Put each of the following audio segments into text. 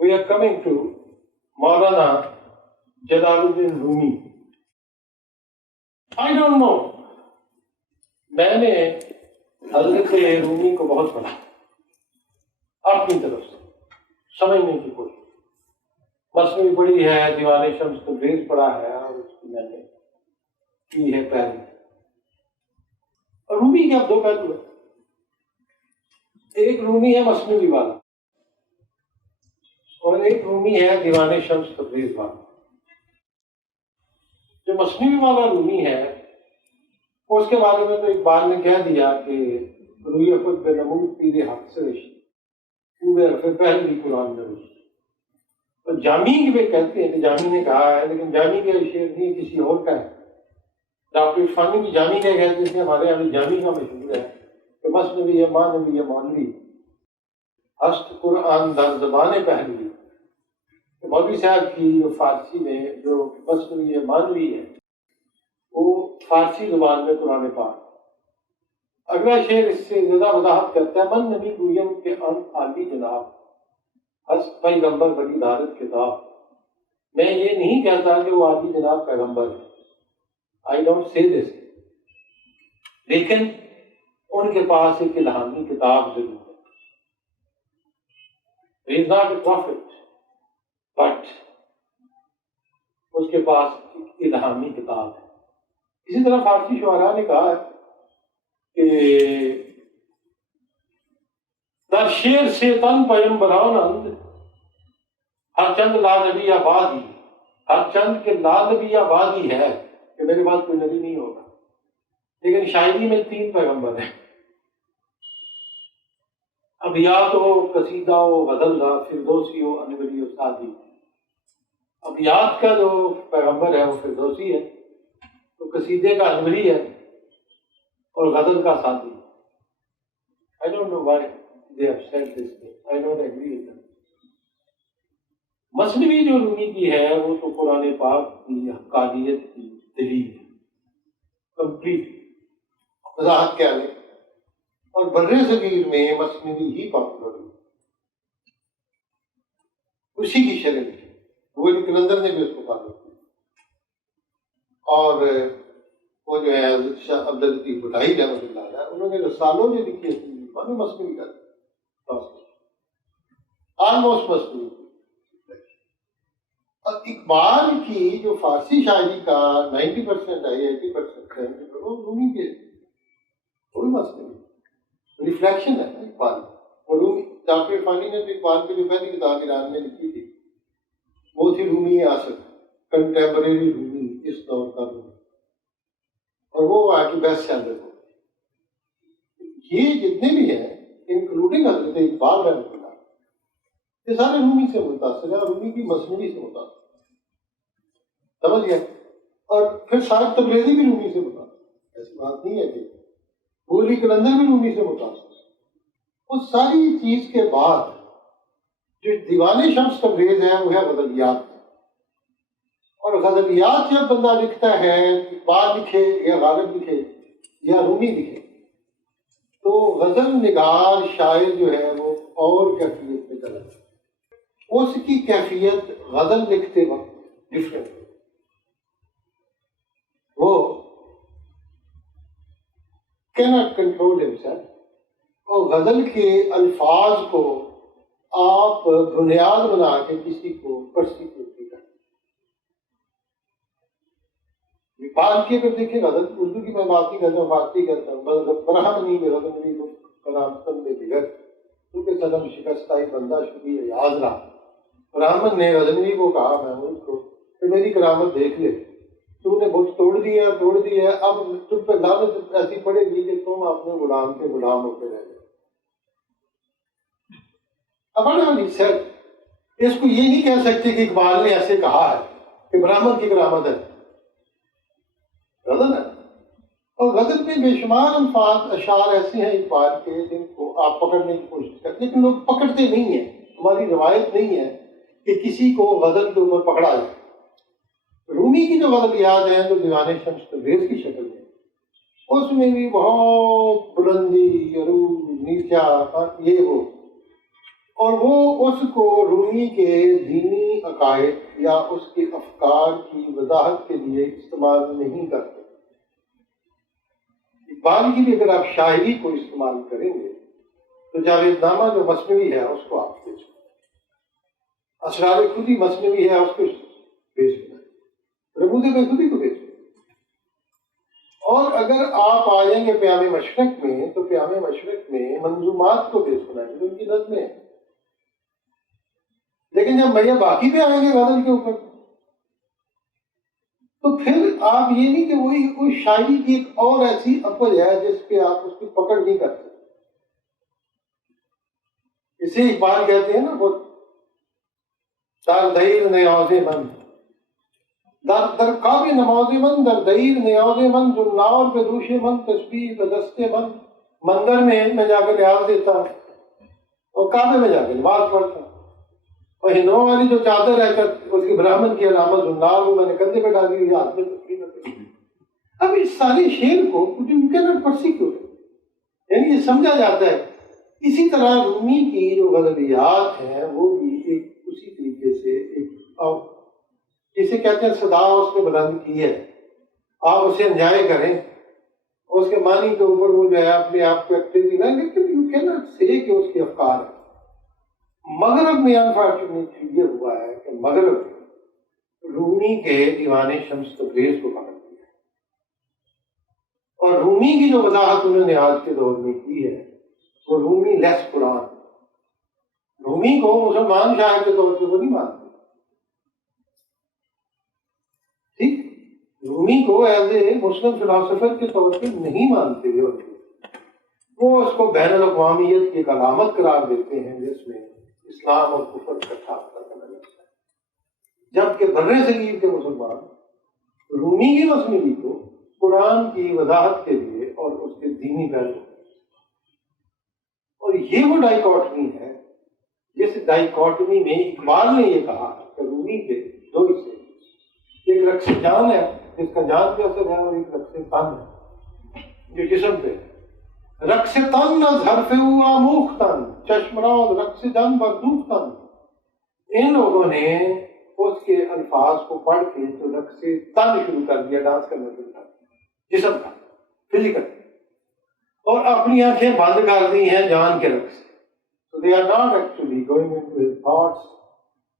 We are coming to Maulana Jalaluddin Rumi. I don't know. میں نے حضرت رومی کو بہت پڑھا اپنی طرف سے سمجھنے کی کوشش. مثنوی پڑھی ہے, دیوان شمس تبریز پڑھا ہے, اور اس کی میں نے کی ہے پہلے. اور رومی کے اب دو پہلو ہیں. ایک رومی ہے مثنوی والا, اور ایک رومی ہے دیوان شمس تبریز والا. جو مثنوی والا رومی ہے اس کے بارے میں تو اقبال نے کہہ دیا کہ روی خود بے نمود تیرے حق سے رشی پورے عرفے پہل بھی قرآن میں رشی. تو جامی بھی کہتے ہیں کہ جامی نے کہا ہے, لیکن جامی کا شعر نہیں, کسی اور کا ہے. ڈاکٹر عرفانی کی جامی کا کہتے ہیں, ہمارے یہاں جامی کا مشہور ہے کہ مثنوی ہے مانوی ہے مولوی ہست قرآن در زبان پہلوی. مولوی صاحب کی جو فارسی میں جو مثنوی ہے مانوی ہے وہ فارسی زبان میں قرآن پاک. اگلا شعر اس سے زیادہ وضاحت کرتا ہے, من نبی گویم کے انت عالی جناب ہست پیغمبر بڑی دارت کتاب. میں یہ نہیں کہتا کہ وہ عالی جناب پیغمبر ہے, آئی ڈونٹ سے دس, لیکن ان کے پاس ایک الہامی کتاب ضرور ہے. He is not a prophet, but اس کے پاس ایک الہامی کتاب ہے. اسی طرح فارسی شعراء نے کہا ہے کہ در شیر سے تن پیمبران اند ہر چند لا نبی آبادی, ہر چند کے لا نبی آبادی ہے کہ میرے بعد کوئی نبی نہیں ہوگا, لیکن شاعری میں 3 پیغمبر ہیں. ابیات ہو, قصیدہ ہو, غزل ہو, فردوسی ہو, انوری ہو, سعدی. ابیات کا جو پیغمبر ہے وہ فردوسی ہے, تو قصیدے کا انوری ہے, اور غزل کا Saadi. I don't know why they have said this thing. I don't agree with them. مثنوی جو رومی کی ہے وہ تو قرآن پاک کی حقانیت کی دلیل ہے, کمپلیٹ وضاحت کیا ہے. اور بر صغیر میں مثنوی ہی پاپولر ہوئی, اسی کی شرح کی. وہ کلندر نے بھی اس کو فالو کیا, اور وہ جو ہے شاہ عبداللطیف بٹائی رحمۃ اللہ علیہ, انہوں نے رسالوں جو لکھی تھی انہوں نے مثنوی کر آلموسٹ مثنوی. اور اقبال کی جو فارسی شاعری کا 90% ہے, 80% ہے, وہ رومی کے وہی مثنوی ریفلیکشن ہے اقبال. اور رومی ڈاکٹر عرفانی نے تو اقبال کی جو پہلی کتاب ایران میں لکھی تھی وہ تھی رومی آصف, کنٹمپریری رومی, اس دور کا رومی, اور وہ وہاں کی بیسٹ سیلر ہو. یہ جتنے بھی ہیں انکلوڈنگ حضرت اقبال رحمۃ اللہ, یہ سارے رومی سے متاثر ہیں, اور رومی کی مثنوی سے متاثر, سمجھ گیا. اور پھر صاحب تبریزی بھی رومی سے متاثر, ایسی بات نہیں ہے کہ بولی کلندر بھی رومی سے متاثر. اس ساری چیز کے بعد جو دیوان شمس تبریز ہے وہ ہے غزلیات. اور غزلیات جب بندہ لکھتا ہے, اقبال لکھے یا غالب لکھے یا رومی لکھے, تو غزل نگار شاعر جو ہے وہ اور کیفیت میں چلا جائے. اس کی کیفیت غزل لکھتے وقت ڈفرینٹ ہے. وہ cannot control himself, اور غزل کے الفاظ کو آپ بنیاد بنا کے کسی کو پرسیکیوٹ نہیں کرتے. اقبال کی اگر دیکھیں غزل, اردو کی میں بات نہیں کرتا ہوں, فارسی کرتا ہوں, برہمنی میں غزل کو کرامتن میں بگڑ کیونکہ صدم شکستائی بندہ شبی یاد رہا. برہمن نے غزنوی کو کہا محمود کو کہ میری کرامت دیکھ لے, تو نے بت توڑ دیا, اب تم پہ لعنت ایسی پڑے گی کہ تم اپنے غلام کے غلام ہو کے رہ جاؤ. اب اس کو یہ نہیں کہہ سکتے کہ اقبال نے ایسے کہا ہے کہ برہمن کی کرامت ہے, غزل ہے. اور غزل میں بے شمار الفاظ اشعار ایسے ہیں اقبال کے جن کو آپ پکڑنے کی کوشش کرتے, لیکن لوگ پکڑتے نہیں ہیں. ہماری روایت نہیں ہے کہ کسی کو غزل کے اوپر پکڑا جائے. رومی کی جو غزلیات ہیں جو دیوان شمس تبریز کی شکل میں, اس میں بھی بہت بلندی, عروج, نیچا, یہ وہ, اور وہ اس کو رومی کے دینی عقائد یا اس کے افکار کی وضاحت کے لیے استعمال نہیں کرتے. اقبال کی بھی اگر آپ شاعری کو استعمال کریں گے تو جاوید نامہ جو مثنوی ہے اس کو آپ بیچ بنائیں, اسرار خودی مثنوی ہے اس کو بیچ بنائیں, رموز خودی کو بیچ بنائیں. اور اگر آپ آ جائیں گے پیام مشرق میں تو پیام مشرق میں منظومات کو بیچ بنائیں گے, ان کی نظمیں ہیں. لیکن جب میاں باقی پہ آئیں گے غزل کے اوپر تو پھر آپ یہ نہیں کہ وہی کوئی شاعری کی ایک اور ایسی اپج ہے جس پہ آپ اس کی پکڑ نہیں کرتے. اسے اقبال کہتے ہیں نا, وہ در دیر نیاز من در کعب نماز من در دیر نیاز من زنار پہ دوش من تسبیح پہ دست من. مندر میں جا کے نیاز دیتا ہوں اور کعبے میں جا کے نماز پڑھتا ہوں. اور ہندوؤں والی جو چادر ہے اس کی برہمن کی علامت زنار وہ میں نے کندھے پہ ڈالی ہوئی, ہاتھ میں تسبیح کرتا ہوں. اب اس سارے شعر کو پرسیکیوٹ, یعنی یہ سمجھا جاتا ہے. اسی طرح رومی کی جو غزلیات ہیں وہ بھی ایک اسی طریقے سے ایک جسے کہتے ہیں صدا اس نے بلند کی ہے, آپ اسے انجوائے کریں, اس کے معنی کے اوپر وہ جو ہے اپنے آپ کو ایکٹیویٹی نہ, لیکن یو کین ناٹ سے کہ اس کے افکار ہیں. مغرب میں انفارچونیٹلی یہ ہوا ہے کہ مغرب رومی کے دیوان شمس تبریز کو پکڑ لیا, اور رومی کی جو وضاحت انہوں نے آج کے دور میں کی ہے وہ رومی لیس قرآن. رومی کو مسلمان شاعر کے طور پہ وہ نہیں مانتے, ٹھیک, رومی کو ایز اے مسلم فلاسفر کے طور پہ نہیں مانتے. وہ اس کو بین الاقوامیت کی ایک علامت قرار دیتے ہیں جس میں اسلام اور کفر اکٹھا کرنا جاتا ہے, جبکہ برِ صغیر کے مسلمان رومی کی مثنوی کو قرآن کی وضاحت کے لیے اور اس کے دینی پہلو, اور یہ وہ ڈائیکاٹمی ہے جس ڈائیکاٹمی میں اقبال نے یہ کہا کہ رومی کے دو حصے, ایک رقص جان ہے جس کا جان پہ اثر ہے, اور ایک رقص تن ہے جو جسم پہ ہے. رقص تن از حرف او آموختن چشمراز رقص جان بردوختن. ان لوگوں نے اس کے الفاظ کو پڑھ کے جو رقص تن شروع کر دیا, ڈانس کرنا شروع کر دیا جسم کا, فزیکل, اور اپنی آنکھیں بند کر دی ہیں جان کے رقص. So they are not actually going into his thoughts,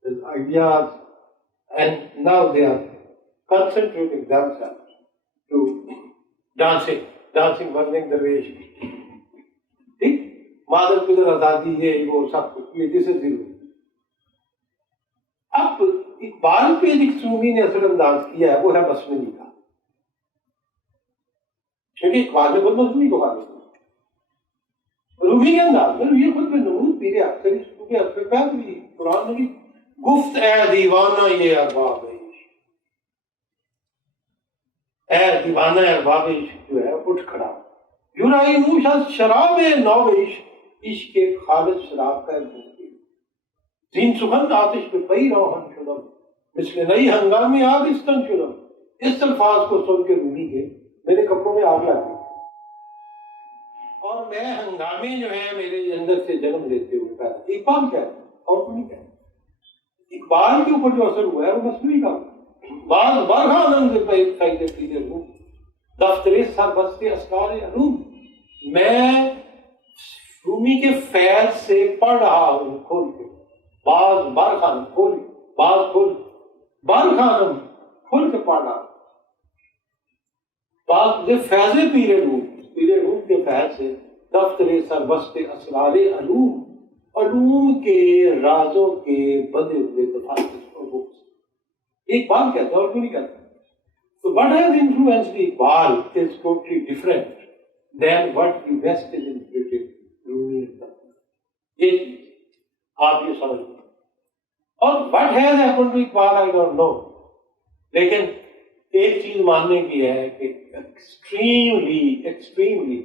his ideas, and now they are concentrating themselves to dancing burning the way. ٹھیک, مادر قدر آزادی ہے وہ سب کچھ یہ جسے ضرور. اب اقبال پہ جس رومی نے اثر انداز کیا ہے وہ ہے مثنوی کا, کیونکہ اقبال نے خود مثنوی کو بات کی. رومی کے انداز میں یہ خود پہ نمود پیرے اکثر اس کو کہ اپنے پہل بھی قرآن میں بھی گفت اے دیوانہ یہ ارباب عشق, اے دیوانہ ارباب عشق جو ہے اٹھ کھڑا, یونائی نوش از شراب نو عشق, عشق کے خالص شراب کا ہے. زین سخن آتش پہ پئی روحن شدم مثل نئی ہنگامی آگ استن شدم. اس الفاظ کو سن کے رومی کے میرے کپڑوں میں آگ لگی اور میں ہنگامے جو ہیں میرے اندر سے جنم لیتے ہوئے پیدا. اقبال کیا ہے اور کوئی کیا ہے. اقبال کے اوپر جو اثر ہوا ہے وہ مثنوی کا. بعض برہانند پیدے پیدے روم دفتر سربست اسکار علوم. میں رومی کے فیض سے پڑھ رہا ہوں کھول کے. بعض برخان کھول, بعض کھول, برخانم کھول کے پڑھ رہا ہوں. بعض جو فیض پیرے روم کے فیض سے دفتر سربست اسرار علوم, علوم کے رازوں کے بندے ہوئے دفاتر. ایک بات کہتا ہے اور کوئی نہیں کہتا. So what has influenced Iqbal is totally different than what the West is influencing Rumi and Taqi. یہ چیز آپ یہ سمجھ لیں. اور what has happened to Iqbal I don't know. لیکن ایک چیز ماننے کی ہے کہ ایکسٹریملی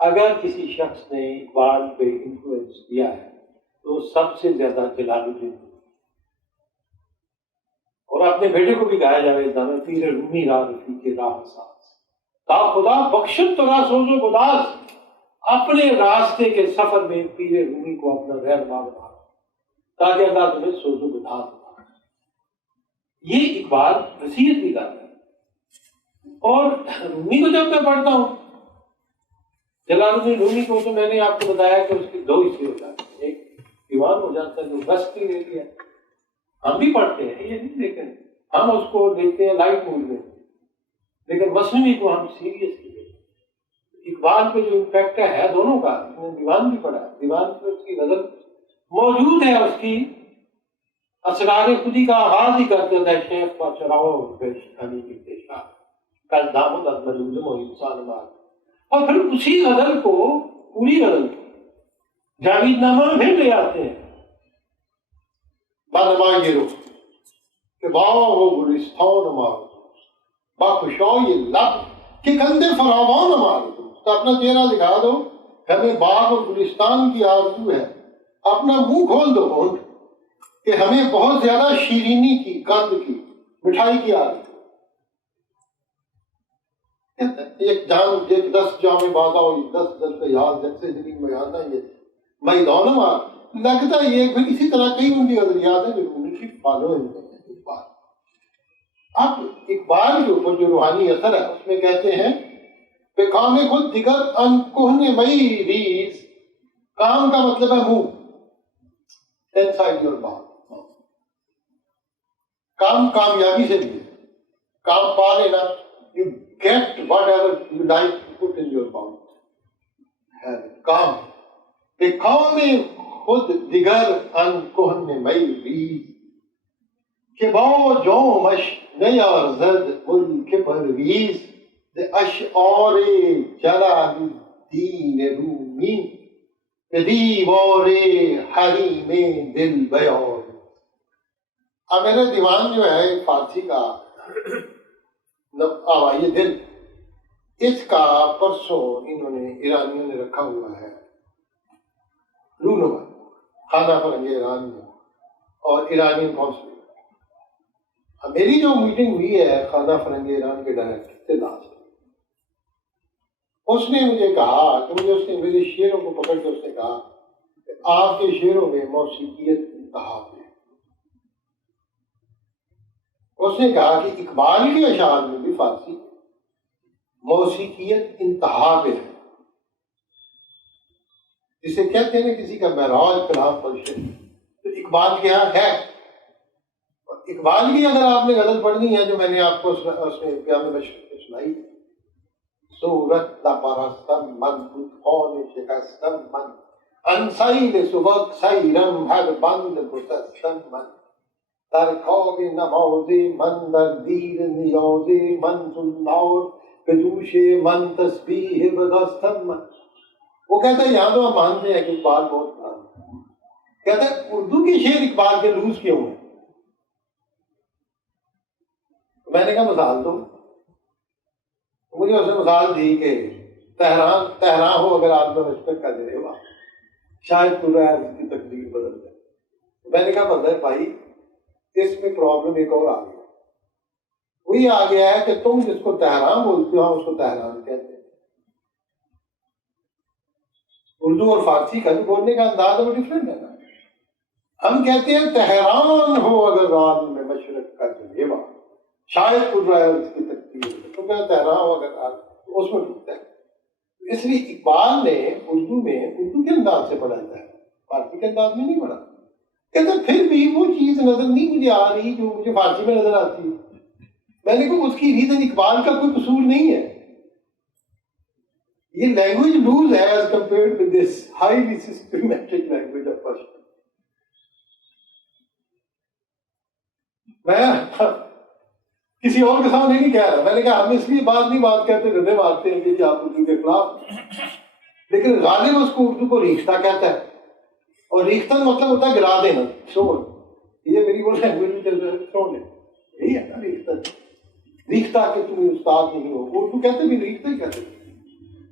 اگر کسی شخص نے اقبال پہ انفلوئنس کیا ہے تو سب سے زیادہ جلال الدین, اور اپنے بیٹے کو بھی کہا جائے دامن پیر رومی راہ رفیق راہ ساز تا خدا بخشت تو راہ سوز و گداز. اپنے راستے کے سفر میں پیر رومی کو اپنا رہنما بنا تاکہ اللہ تمہیں سوچ و بتا دے. یہ اقبال وصیت بھی کرتا ہے. اور رومی کو جب میں پڑھتا ہوں، جلال الدین رومی کو، تو میں نے آپ کو بتایا کہ اس کے دو حصے ہو جاتے ہیں. ایک دیوان ہو جاتا ہے جو بس کے لیے ہم بھی پڑھتے ہیں، یہ نہیں، لیکن ہم اس کو دیکھتے ہیں لائٹ موڈ میں، لیکن مصنوعی کو ہم سیریسلی دیکھتے ہیں. اقبال پہ جو امپیکٹ ہے دونوں کا، اس نے دیوان بھی پڑھا، دیوان پہ اس کی غزل موجود ہے، اس کی اسرار خودی کا آغاز ہی کرتے تھے شیخ کا چراؤ علی کی پیشہ کل دامد مجوزم و انسان مار. اور پھر اسی غزل کو، پوری غزل کو جاوید نامہ میں پھر لے آتے ہیں. بانمائی یہ رخ کہ باغ و گلستان مار باخوشای لب کہ کندے فراوان مار دو. تو اپنا چہرہ دکھا دو، ہمیں باغ اور گلستان کی آرزو ہے. اپنا منہ کھول دو ہونٹ کہ ہمیں بہت زیادہ شیرینی کی، قند کی، مٹھائی کی آرزو. ایک جان ایک 10 جام بازا ہوئی 10 کا یاد جب سے زمین میں آتا یہ میدان مار. لگتا یہ پھر اسی طرح کئی ان کی غزلیات ہیں جو رومی کی فالو ہیں. اب اقبال کے اوپر جو روحانی اثر ہے اس میں کہتے ہیں کہ کام خود دیگر ان کوہنے مئی ریز. کام کا مطلب ہے منہ، انسائڈ یور ماؤتھ. کام کامیابی سے بھی کام پا لینا. You get whatever you like to put in your mouth. کام کہ کام خود دیگر ان کوہن مئی ریز کہ باو جو مش نیارزد ملک پرویز اشعار جلال الدین رومی به دیوار حریم دل بیار. اب میرا دیوان جو ہے فارسی کا آوائے دل، اس کا پرسوں انہوں نے ایرانیوں نے رکھا ہوا ہے رونما خانہ فرنگ ایران میں اور ایرانین کونسل. میری جو میٹنگ ہوئی ہے خانہ فرنگ ایران کے ڈائریکٹر سے لاسٹ، اس نے مجھے کہا کہ مجھے اس نے میرے شعروں کو پکڑ کے اس نے کہا کہ آپ کے شعروں میں موسیقیت انتہا ہے. اس نے کہا کہ اقبال کے اشعار میں بھی فارسی موسیقیت انتہا پہ ہے، جسے کہتے ہیں نا کسی کا معراج کلام پر شعر، تو اقبال کے یہاں ہے. اقبال کی اگر آپ نے غزل پڑھنی ہے جو میں نے آپ کو اس میں پیام مشرق میں سنائی، صورت لپرستم من خون شکستم من انسیل سبک سیرم ہر بند گسستم من در خواب نماز من در دیر نیاز من زنار به دوش من تسبیح بدستم من. وہ کہتا ہے یہاں تو ہم مانتے ہیں کہ اقبال بہت پرانا، کہتا ہے اردو کے شعر اقبال کے لوز کیوں ہیں؟ میں نے کہا مثال دو. مجھے اس نے مثال دی کہ تہران ہو اگر آپ میں مشکل کا دے گا شاید پورا اس کی تقدیر بدل جائے. میں نے کہا بدل بھائی اس میں پرابلم ایک اور آ گیا. وہی آ گیا ہے کہ تم جس کو تہران بولتے ہو ہم اس کو تہران کہتے ہیں. اردو اور فارسی کا جو بولنے کا انداز ہے وہ ڈفرینٹ ہے نا. ہم کہتے ہیں تہران ہو اگر رات میں مشرق کا جلیبہ شاید پورا اس کی تقدیر، تو کیا تہران ہو اگر رات اس میں ڈوبتا ہے. اس لیے اقبال نے اردو کے انداز سے پڑھا ہے، فارسی کے انداز میں نہیں پڑھا. کہتے پھر بھی وہ چیز نظر نہیں مجھے آ رہی جو مجھے فارسی میں نظر آتی ہے. میں نے کہا اس کی ریزن اقبال کا کوئی قصور نہیں ہے، یہ لینگویج لوز ہے as compared with this highly systematic language of Pashto. میں کسی اور کے سامنے نہیں کہہ رہا. میں نے کہا ہم اس لیے بات کرتے رنے مارتے ہیں کہ آپ اردو کے خلاف، لیکن غالب اس کو اردو کو ریختہ کہتا ہے، اور ریختہ مطلب ہوتا ہے گرا دینا، چھوڑ. یہ میری وہ لینگویج میں چل رہا ہے، چھوڑ دے. یہی ہے نا ریختہ کہ تم استاد نہیں ہو. اردو کہتے بھی ریختہ ہی کہتے.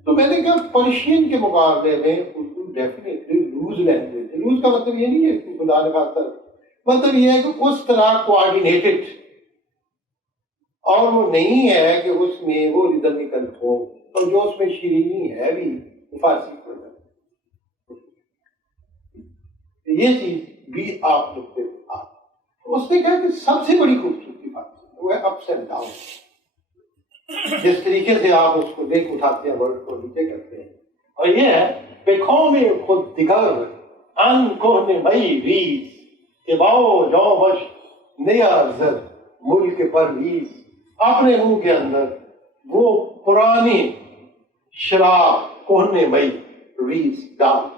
تو میں نے کہا پرشین کے مقابلے میں اردو ڈیفینیٹلی لوز لینگویج ہے. لوز کا مطلب یہ نہیں ہے کہ خدا نے خاص مطلب یہ ہے کہ اس طرح کوآرڈینیٹڈ، اور وہ نہیں ہے کہ اس میں وہ ریدمیکل ہو، اور جو اس میں شیرینی ہے بھی فارسی پڑھ جائے. یہ چیز بھی آپ لوگ پہ اس نے کہا کہ سب سے بڑی خوبصورتی فارسی وہ ہے اپس اینڈ ڈاؤن. جس طریقے سے آپ اس کو دیکھ اٹھاتے ہیں ورڈ کو نیچے کرتے ہیں. اور یہ ہے قوم خود دیگر ان کوہنے مئی ریز کہ باؤ جوش نیا زر ملک پرویز. اپنے منہ کے اندر وہ پرانی شراب کوہنے مئی ریز ڈال.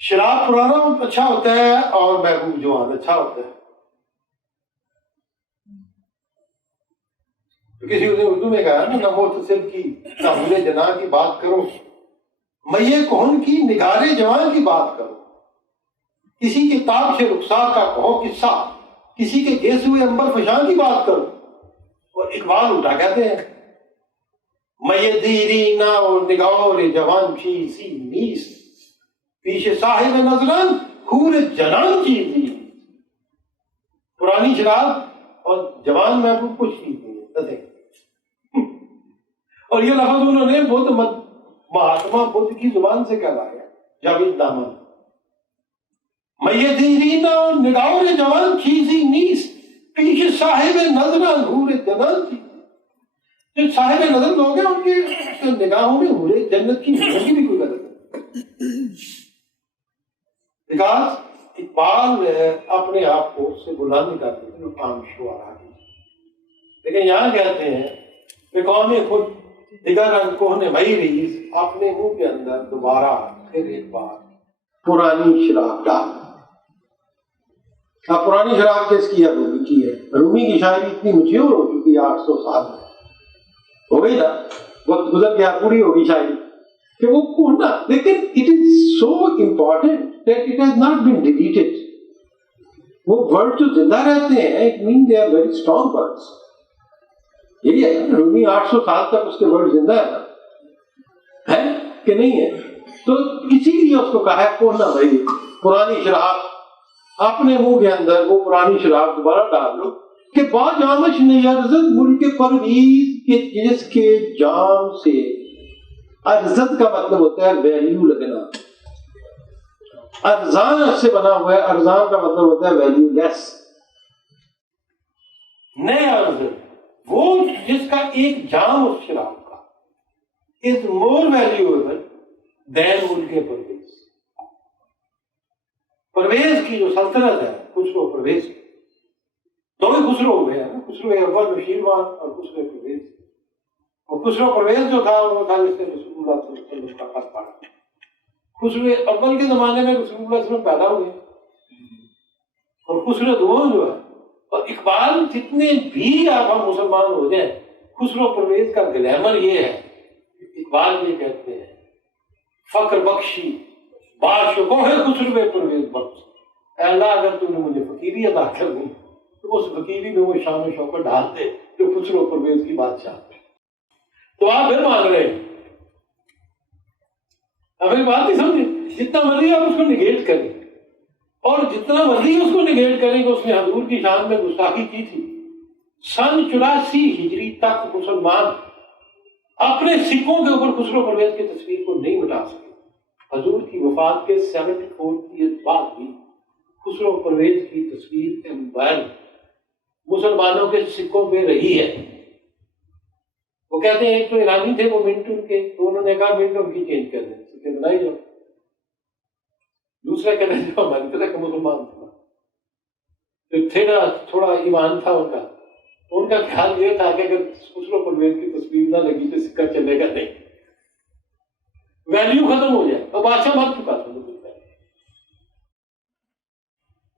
شراب پرانا اچھا ہوتا ہے اور محبوب جوان اچھا ہوتا ہے. کسی نے اردو میں کہا نا نہ محتسب کی نہ حور جناح کی بات کرو, میے کہن کی نگار جوان کی بات کرو. کسی کتاب سے رخسار کا کہو قصہ, کسی کے گیسے ہوئے انبر فشاں کی بات کرو. اور اقبال اٹھا کہتے ہیں میے دیری نہ اور نگار جوان چیزی نیست پیش صاحب نظران حور جنان چیزی. پرانی شراب اور جوان محبوب کچھ نہیں. اور یہ لفظ انہوں نے بدھ مہاتما بدھ کی زبان سے کہلایا جاوید دامن. میے دیرینہ اور نگاور جوان چیزی نیست پیش صاحب نظران حور جنان چیزی. جو صاحب نظر لوگ ہیں ان کے نگاہوں میں حور جنت کی ہونے کی بھی کوئی قدر نہیں. بیکاز اقبال اپنے آپ کو اس سے بلند کرتے تھے عام شعراء کی. لیکن یہاں کہتے ہیں کہ قوم خود دیگر کوہنے مئی ریز اپنے منہ کے اندر دوبارہ پھر ایک بار پرانی شراب ڈال. اب پرانی شراب کس کی ہے؟ رومی کی ہے. رومی کی شاعری اتنی میچیور ہو چکی ہے 800 سال میں ہو گئی نا, وقت گزر گیا, پوری ہوگی شاعری کہ وہ کوہنا. لیکن it is so important that it has not been deleted. وہ ورڈ جو زندہ رہتے ہیں it means they are very strong words. یہی ہے رومی 800 سال تک اس کے ورڈ زندہ ہے کہ نہیں ہے. تو اسی لیے اس کو کہا ہے کوہنا بھائی پرانی شراب اپنے منہ کے اندر وہ پرانی شراب دوبارہ ڈال دو کہ با جامش نیرزت ملک پرویز کے جس کے جام سے. ارزت کا مطلب ہوتا ہے ویلیو لگنا. ارزان سے بنا ہوا ہے, ارزان کا مطلب ہوتا ہے ویلیو لیس. نئے ارز وہ جس کا ایک جام اس شراب کا از مور ویلیویبل دین ملک پرویز. پرویز کی جو سلطنت ہے خسرو پرویز, دو ہی خسرو ہوئے ہیں, خسرو اول نوشیروان اور خسرو پرویز. اور خسرو پرویز جو تھا وہ تھا جس نے رسول اللہ صلی اللہ علیہ وسلم کا خط پڑھا. خسرو اول کے زمانے میں رسول اللہ صلی اللہ علیہ وسلم پیدا ہوئے, اور خسرو دوم جو ہے. اور اقبال جتنے بھی آپ ہم مسلمان ہو جائیں, خسرو پرویز کا گلیمر یہ ہے. اقبال یہ کہتے ہیں فقر بخشی باشکو ہے خسرو پرویز بخش. اے اللہ اگر تم نے مجھے فقیری عطا کر دی تو اس فقیری میں وہ شان و شوکت ڈالتے جو خسرو پرویز کی بادشاہ. تو آپ پھر مانگ رہے ہیں, ہمیں بات نہیں سمجھے. جتنا مرضی آپ اس کو نگیٹ کریں اور جتنا مرضی اس کو نگیٹ کریں کہ اس نے حضور کی شان میں گستاخی کی تھی. سن 84 ہجری تک مسلمان اپنے سکوں کے اوپر خسرو پرویز کی تصویر کو نہیں مٹا سکے. حضور کی وفات کے 74 ایئر بعد بھی خسرو پرویز کی تصویر کے موبائل مسلمانوں کے سکوں پہ رہی ہے. وہ کہتے ہیں ایک تو ایرانی تھے وہ منٹو کے, تو انہوں نے کہا منٹو کی چینج کر دیں, سکے بنائی جاؤ. دوسرا کہتے ہیں جو ہماری طرح کا مسلمان تھا تو تھوڑا ایمان تھا ان کا خیال یہ تھا کہ اگر خسرو پرویز کی تصویر نہ لگی تو سکہ چلے گا نہیں, ویلیو ختم ہو جائے. اور بادشاہ مر چکا تھا.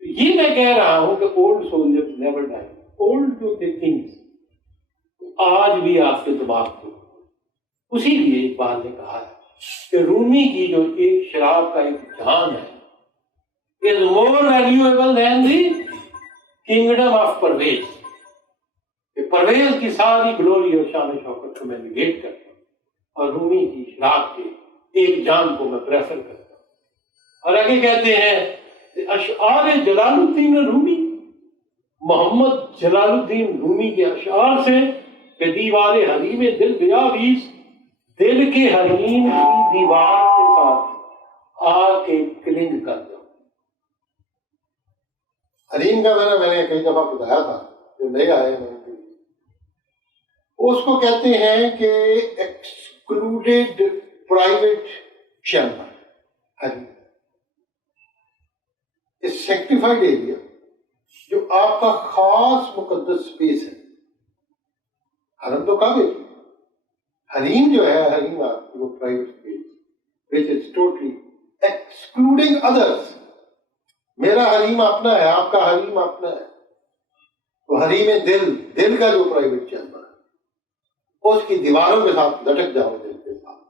یہ میں کہہ رہا ہوں کہ اولڈ سولجرز نیور ڈائی. اولڈ جو تھے تھنگس آج بھی آپ کے دماغ کو. اسی لیے اقبال نے کہا ہے کہ رومی کی جو ایک شراب کا ایک جام ہے is more valuable than the kingdom of Pervez. Pervez کی ساری گلوری اور شان و شوکت کو میں نگیٹ کرتا ہوں اور رومی کی شراب کے ایک جام کو میں پریفر کرتا ہوں. اور آگے کہتے ہیں اشعار جلال الدین رومی, محمد جلال الدین رومی کے اشعار سے کہ دیوار حریم دل بیاویز دل کے حریم کی دیوار کے ساتھ آ کے کلنگ کر دو. حریم کا میں نے کئی دفعہ بتایا تھا، جو نئے آئے ہیں اس کو کہتے ہیں کہ ایکسکلوڈیڈ پرائیویٹ چیمبر. حریم سیکٹیفائڈ ایریا جو آپ کا خاص مقدس اسپیس ہے. حرم تو کعبے کی، حریم جو ہے، حریم آپ کی وہ private space which is totally excluding others. میرا حریم اپنا ہے، آپ کا حریم اپنا ہے. تو حریم دل کا جو پرائیویٹ چیمبر ہے اس کی دیواروں کے ساتھ لٹک جاؤ دل کے ساتھ،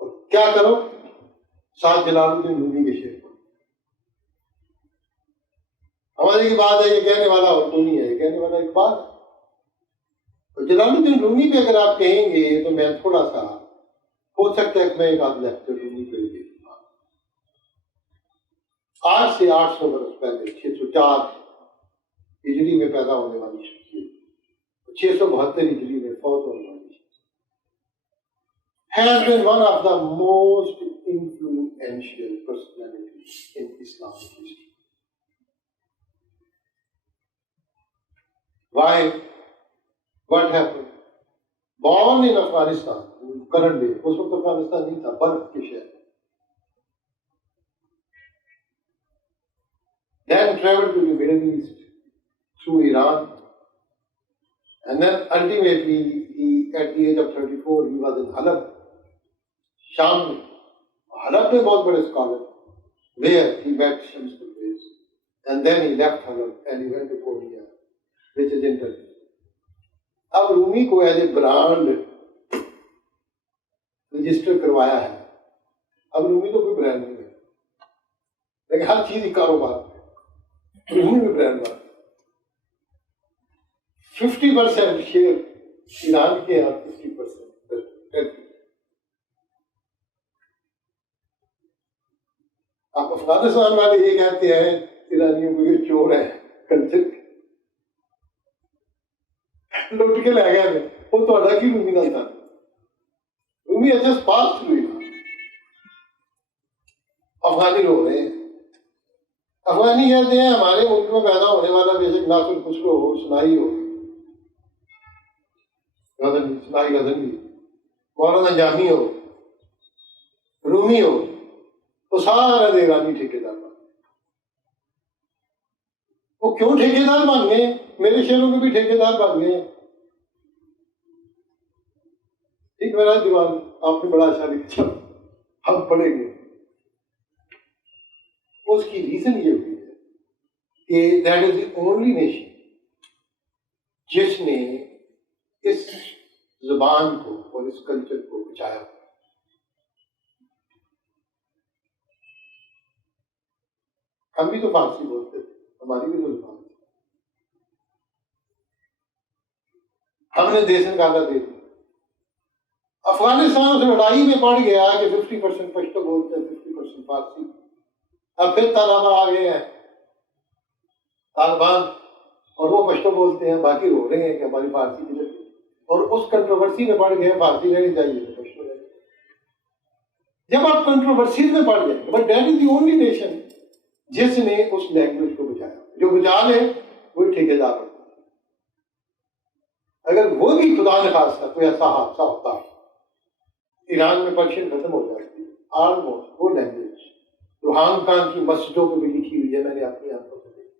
اور کیا کرو؟ ساتھ جلال الدین رومی کے شعر. ہمارے کی بات ہے، یہ کہنے والا اردو نہیں ہے، یہ کہنے والا اقبال ہے. تو جلال الدین رومی پہ اگر آپ کہیں گے تو میں تھوڑا سا ہو سکتا ہے کہ میں ایک آدھ لیکچر رومی پہ دے دوں گا. آج سے 800 برس پہلے 604 ہجری میں پیدا ہونے والی شخصیت، 672 ہجری میں فوت ہونے والی شخصیت has been one of the most influential personalities in Islamic history. Why? What happened? Born in Afghanistan, current day, اس وقت افغانستان نہیں تھا، بلخ کے شہر. Then traveled to the Middle East through Iran, and then ultimately at the age of 34 he was in Halab, Sham. Halab میں بہت بڑے scholar, where he met Shams al-Tabrizi, and then he left Halab and he went to Korea, which is in Turkey. اب رومی کو as a brand register کروایا ہے. اب رومی تو کوئی برانڈ نہیں ہے، لیکن ہر چیز ہی کاروبار ہے. رومی میں برانڈ بات 50% شیئر ایران کے اور 50% آپ افغانستان والے یہ کہتے ہیں ایرانیوں کو یہ چور ہے کلچر لٹ کے لے گئے. وہ تو کی رومی نہ تھا، رومی جسٹ پاس تھرو. افغانی رو رہے ہیں. افغانی کہتے ہیں ہمارے ملک میں پیدا ہونے والا بے شک ناصر خسرو ہو، سنائی ہو، سنائی غزنوی، مولانا جامی ہو، رومی ہو، تو سارا ایرانی ٹھیکیدار بن گئے. وہ کیوں ٹھیکیدار بن گئے؟ میرے شہروں کے بھی ٹھیکیدار بن گئے. ٹھیک میرا دیوان آپ نے بڑا اچھا لکھا، ہم پڑھیں گے. اس کی ریزن یہ ہوئی ہے کہ that is the only nation جس نے اس زبان کو اور اس کلچر کو بچایا. ہم بھی تو فارسی بولتے تھے، ہماری بھی تو زبان تھی. ہم نے دیس نکالا دے دیا. افغانستان سے لڑائی میں پڑ گیا کہ 50% پشتو بولتے ہیں، 50% فارسی. اب پھر طالبان آ گئے ہیں، طالبان، اور وہ پشتو بولتے ہیں، باقی رو رہے ہیں کہ ہماری فارسی کی جگہ، اور اس کنٹروورسی میں پڑ گئے فارسی رہنی چاہیے تو پشتو رہنی. جب آپ کنٹروورسی میں پڑ جائیں، but that is the only nation جس نے اس لینگویج کو بچایا. جو بچا لے وہی ٹھیکیدار ہوتا. اگر وہ بھی خدا نخواستہ کوئی ایسا حادثہ ہوتا، ایران میں پرشین ختم ہو جاتی آلموسٹ. وہ لینگویج جو ہانگ کانگ کی مسجدوں کو بھی لکھی ہوئی ہے، میں نے اپنی آنکھوں سے دیکھی،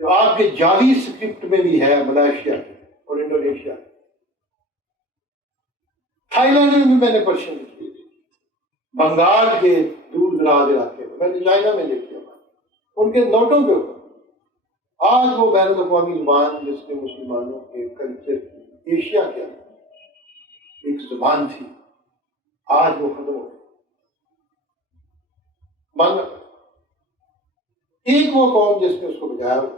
جو آپ کے جاوی اسکرپٹ میں بھی ہے، ملائیشیا اور انڈونیشیا، تھائی لینڈ میں بھی میں نے پرشین لکھی تھی، بنگال کے دور دراز علاقے میں نے چائنا میں لکھی ان کے نوٹوں کے اوپر. آج وہ بین الاقوامی زبان جس نے مسلمانوں کے کلچر کی ایشیا کے اندر ایک زبان تھی، آج وہ ختم ہو گئی. ایک وہ قوم جس نے اس کو بچایا ہوا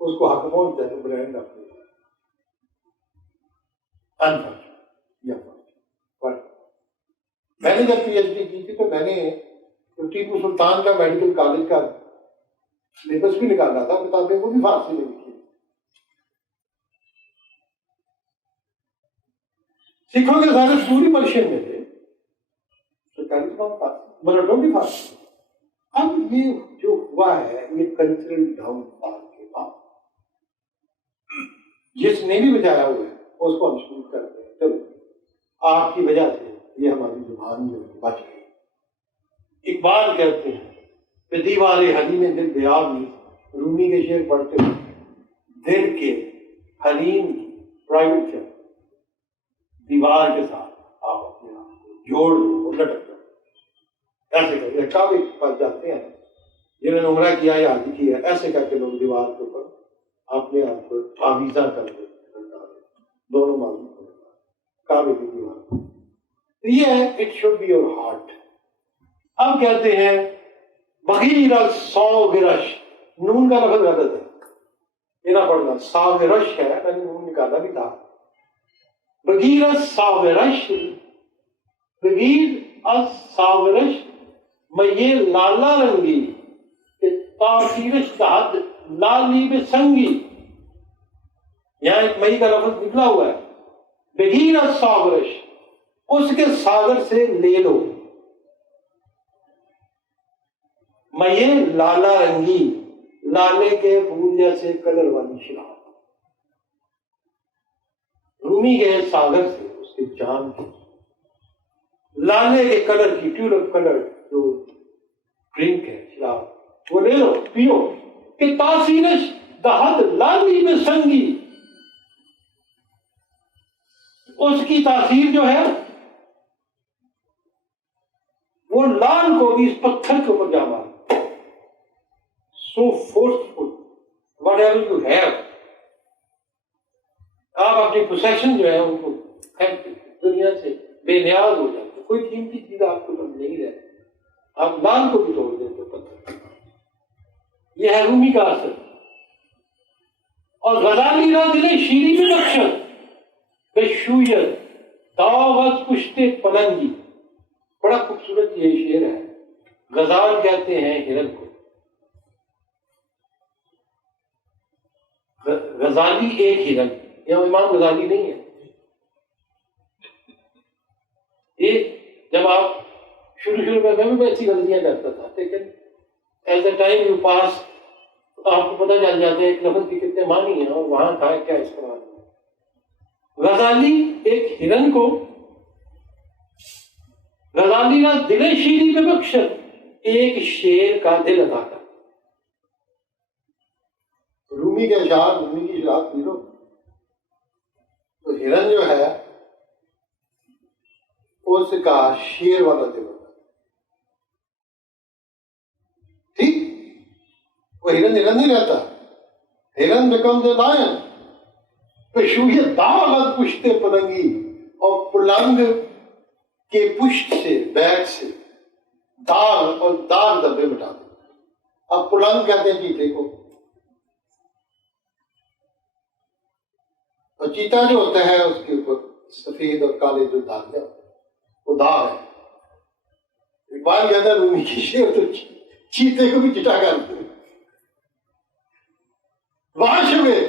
اس کو حق پہنچتا ہے برانڈ اپنے میں نے جب پی ایچ ڈی کی تھی تو میں نے ٹیپو سلطان کا میڈیکل کالج کا سلیبس بھی نکالا تھا، کتابیں وہ بھی فارسی میں لکھی. سکھوں کے سارے پوری پرشین میں تھے، تو 25 اب یہ جو ہوا ہے یہ کلچرل ڈاؤن فال کے بعد جس نے بھی بچایا ہوا ہے اس کو ہم شروع کرتے ہیں، چلو آپ کی وجہ سے یہ ہماری زبان جو ہے بچ گئی۔ اقبال کہتے ہیں کہ دیوار حلیم دل بیابی، رومی کے شعر پڑھتے ہیں، دل کے حلیم کی پرائیویٹ چل دیوار کے ساتھ آپ اپنے آپ کو جوڑ دو اور لٹک دو، ایسے کر کے کعبے کے پاس جاتے ہیں، جنہوں نے عمرہ کیا یا حج کیا، ایسے کر کے لوگ دیوار کے اوپر اپنے آپ کو آویزاں کر دیتے دونوں معلوم کعبے کی دیوار۔ یہ ہے it should be your heart. اب کہتے ہیں بغیر الصاغرش، نون کا لفظ غلط ہے، یہ نہ پڑھنا، صاغرش ہے، میں نے نون نکالا بھی تھا۔ بغیر الصاغرش، بغیر الصاغرش میں یہ لالا رنگی تاثیرش تحت لالی بے سنگی، یہاں ایک مئی کا لفظ نکلا ہوا ہے، بغیر الصاغرش، اس کے ساغر سے لے لو، میں یہ لالا رنگی، لالے کے پھول جیسے کلر والی شراب، رومی کے ساغر سے اس کے جان کی لالے کے کلر کی، ٹیولپ کلر جو ڈرنک ہے شراب، وہ لے لو پیو، کہ تاثیرش دہد لالی میں سنگی، اس کی تاثیر جو ہے وہ لال کو بھی اس پتھر کے اوپر جا مارا، so forceful, whatever you have, آپ اپنی پوسیشن جو ہے ان کو پھینک دیتے، دنیا سے بے نیاز ہو جاتے، کوئی قیمتی چیز آپ کو کم نہیں رہتی، آپ لال کو بھی توڑ دیتے پتھر۔ یہ ہے رومی کا اثر۔ اور غزالی را دل شیری میں بخشد بشویت داغت پشتے پلنگی، بڑا خوبصورت یہ شعر ہے۔ غزال کہتے ہیں ہرن کو، غزالی ایک ہرن، یہ امام غزالی نہیں ہے۔ یہ جب آپ شروع میں بھی ایسی غلطیاں کرتا تھا، لیکن as a time you pass آپ کو پتہ چل جاتا ہے ایک لفظ کی کتنے معنی ہیں اور وہاں تھا کیا استعمال ہے۔ غزالی ایک ہرن کو، غزالی کا دل شیری میں بخشد، ایک شیر کا دل عطا کر۔ رومی کے اشعار، رومی کی شراب پی لو تو ہرن جو ہے اس کا شیر والا دل ہوتا ہے، ٹھیک؟ وہ ہرن نہیں رہتا، ہرن بیکمز اے لائن، پشویت داغت پشتے پلنگی، اور پلنگ کے پشت سے، بیک سے داغ اور داغ دبے مٹا دیں۔ اب پلنگ کہتے ہیں چیتے کو، اور چیتا جو ہوتا ہے اس کے اوپر سفید اور کالے جو داغ ہے وہ داغ ہے۔ اقبال کہتا ہے رومی کی شعر تو چیتے کو بھی چٹا کر دیں، واش میں۔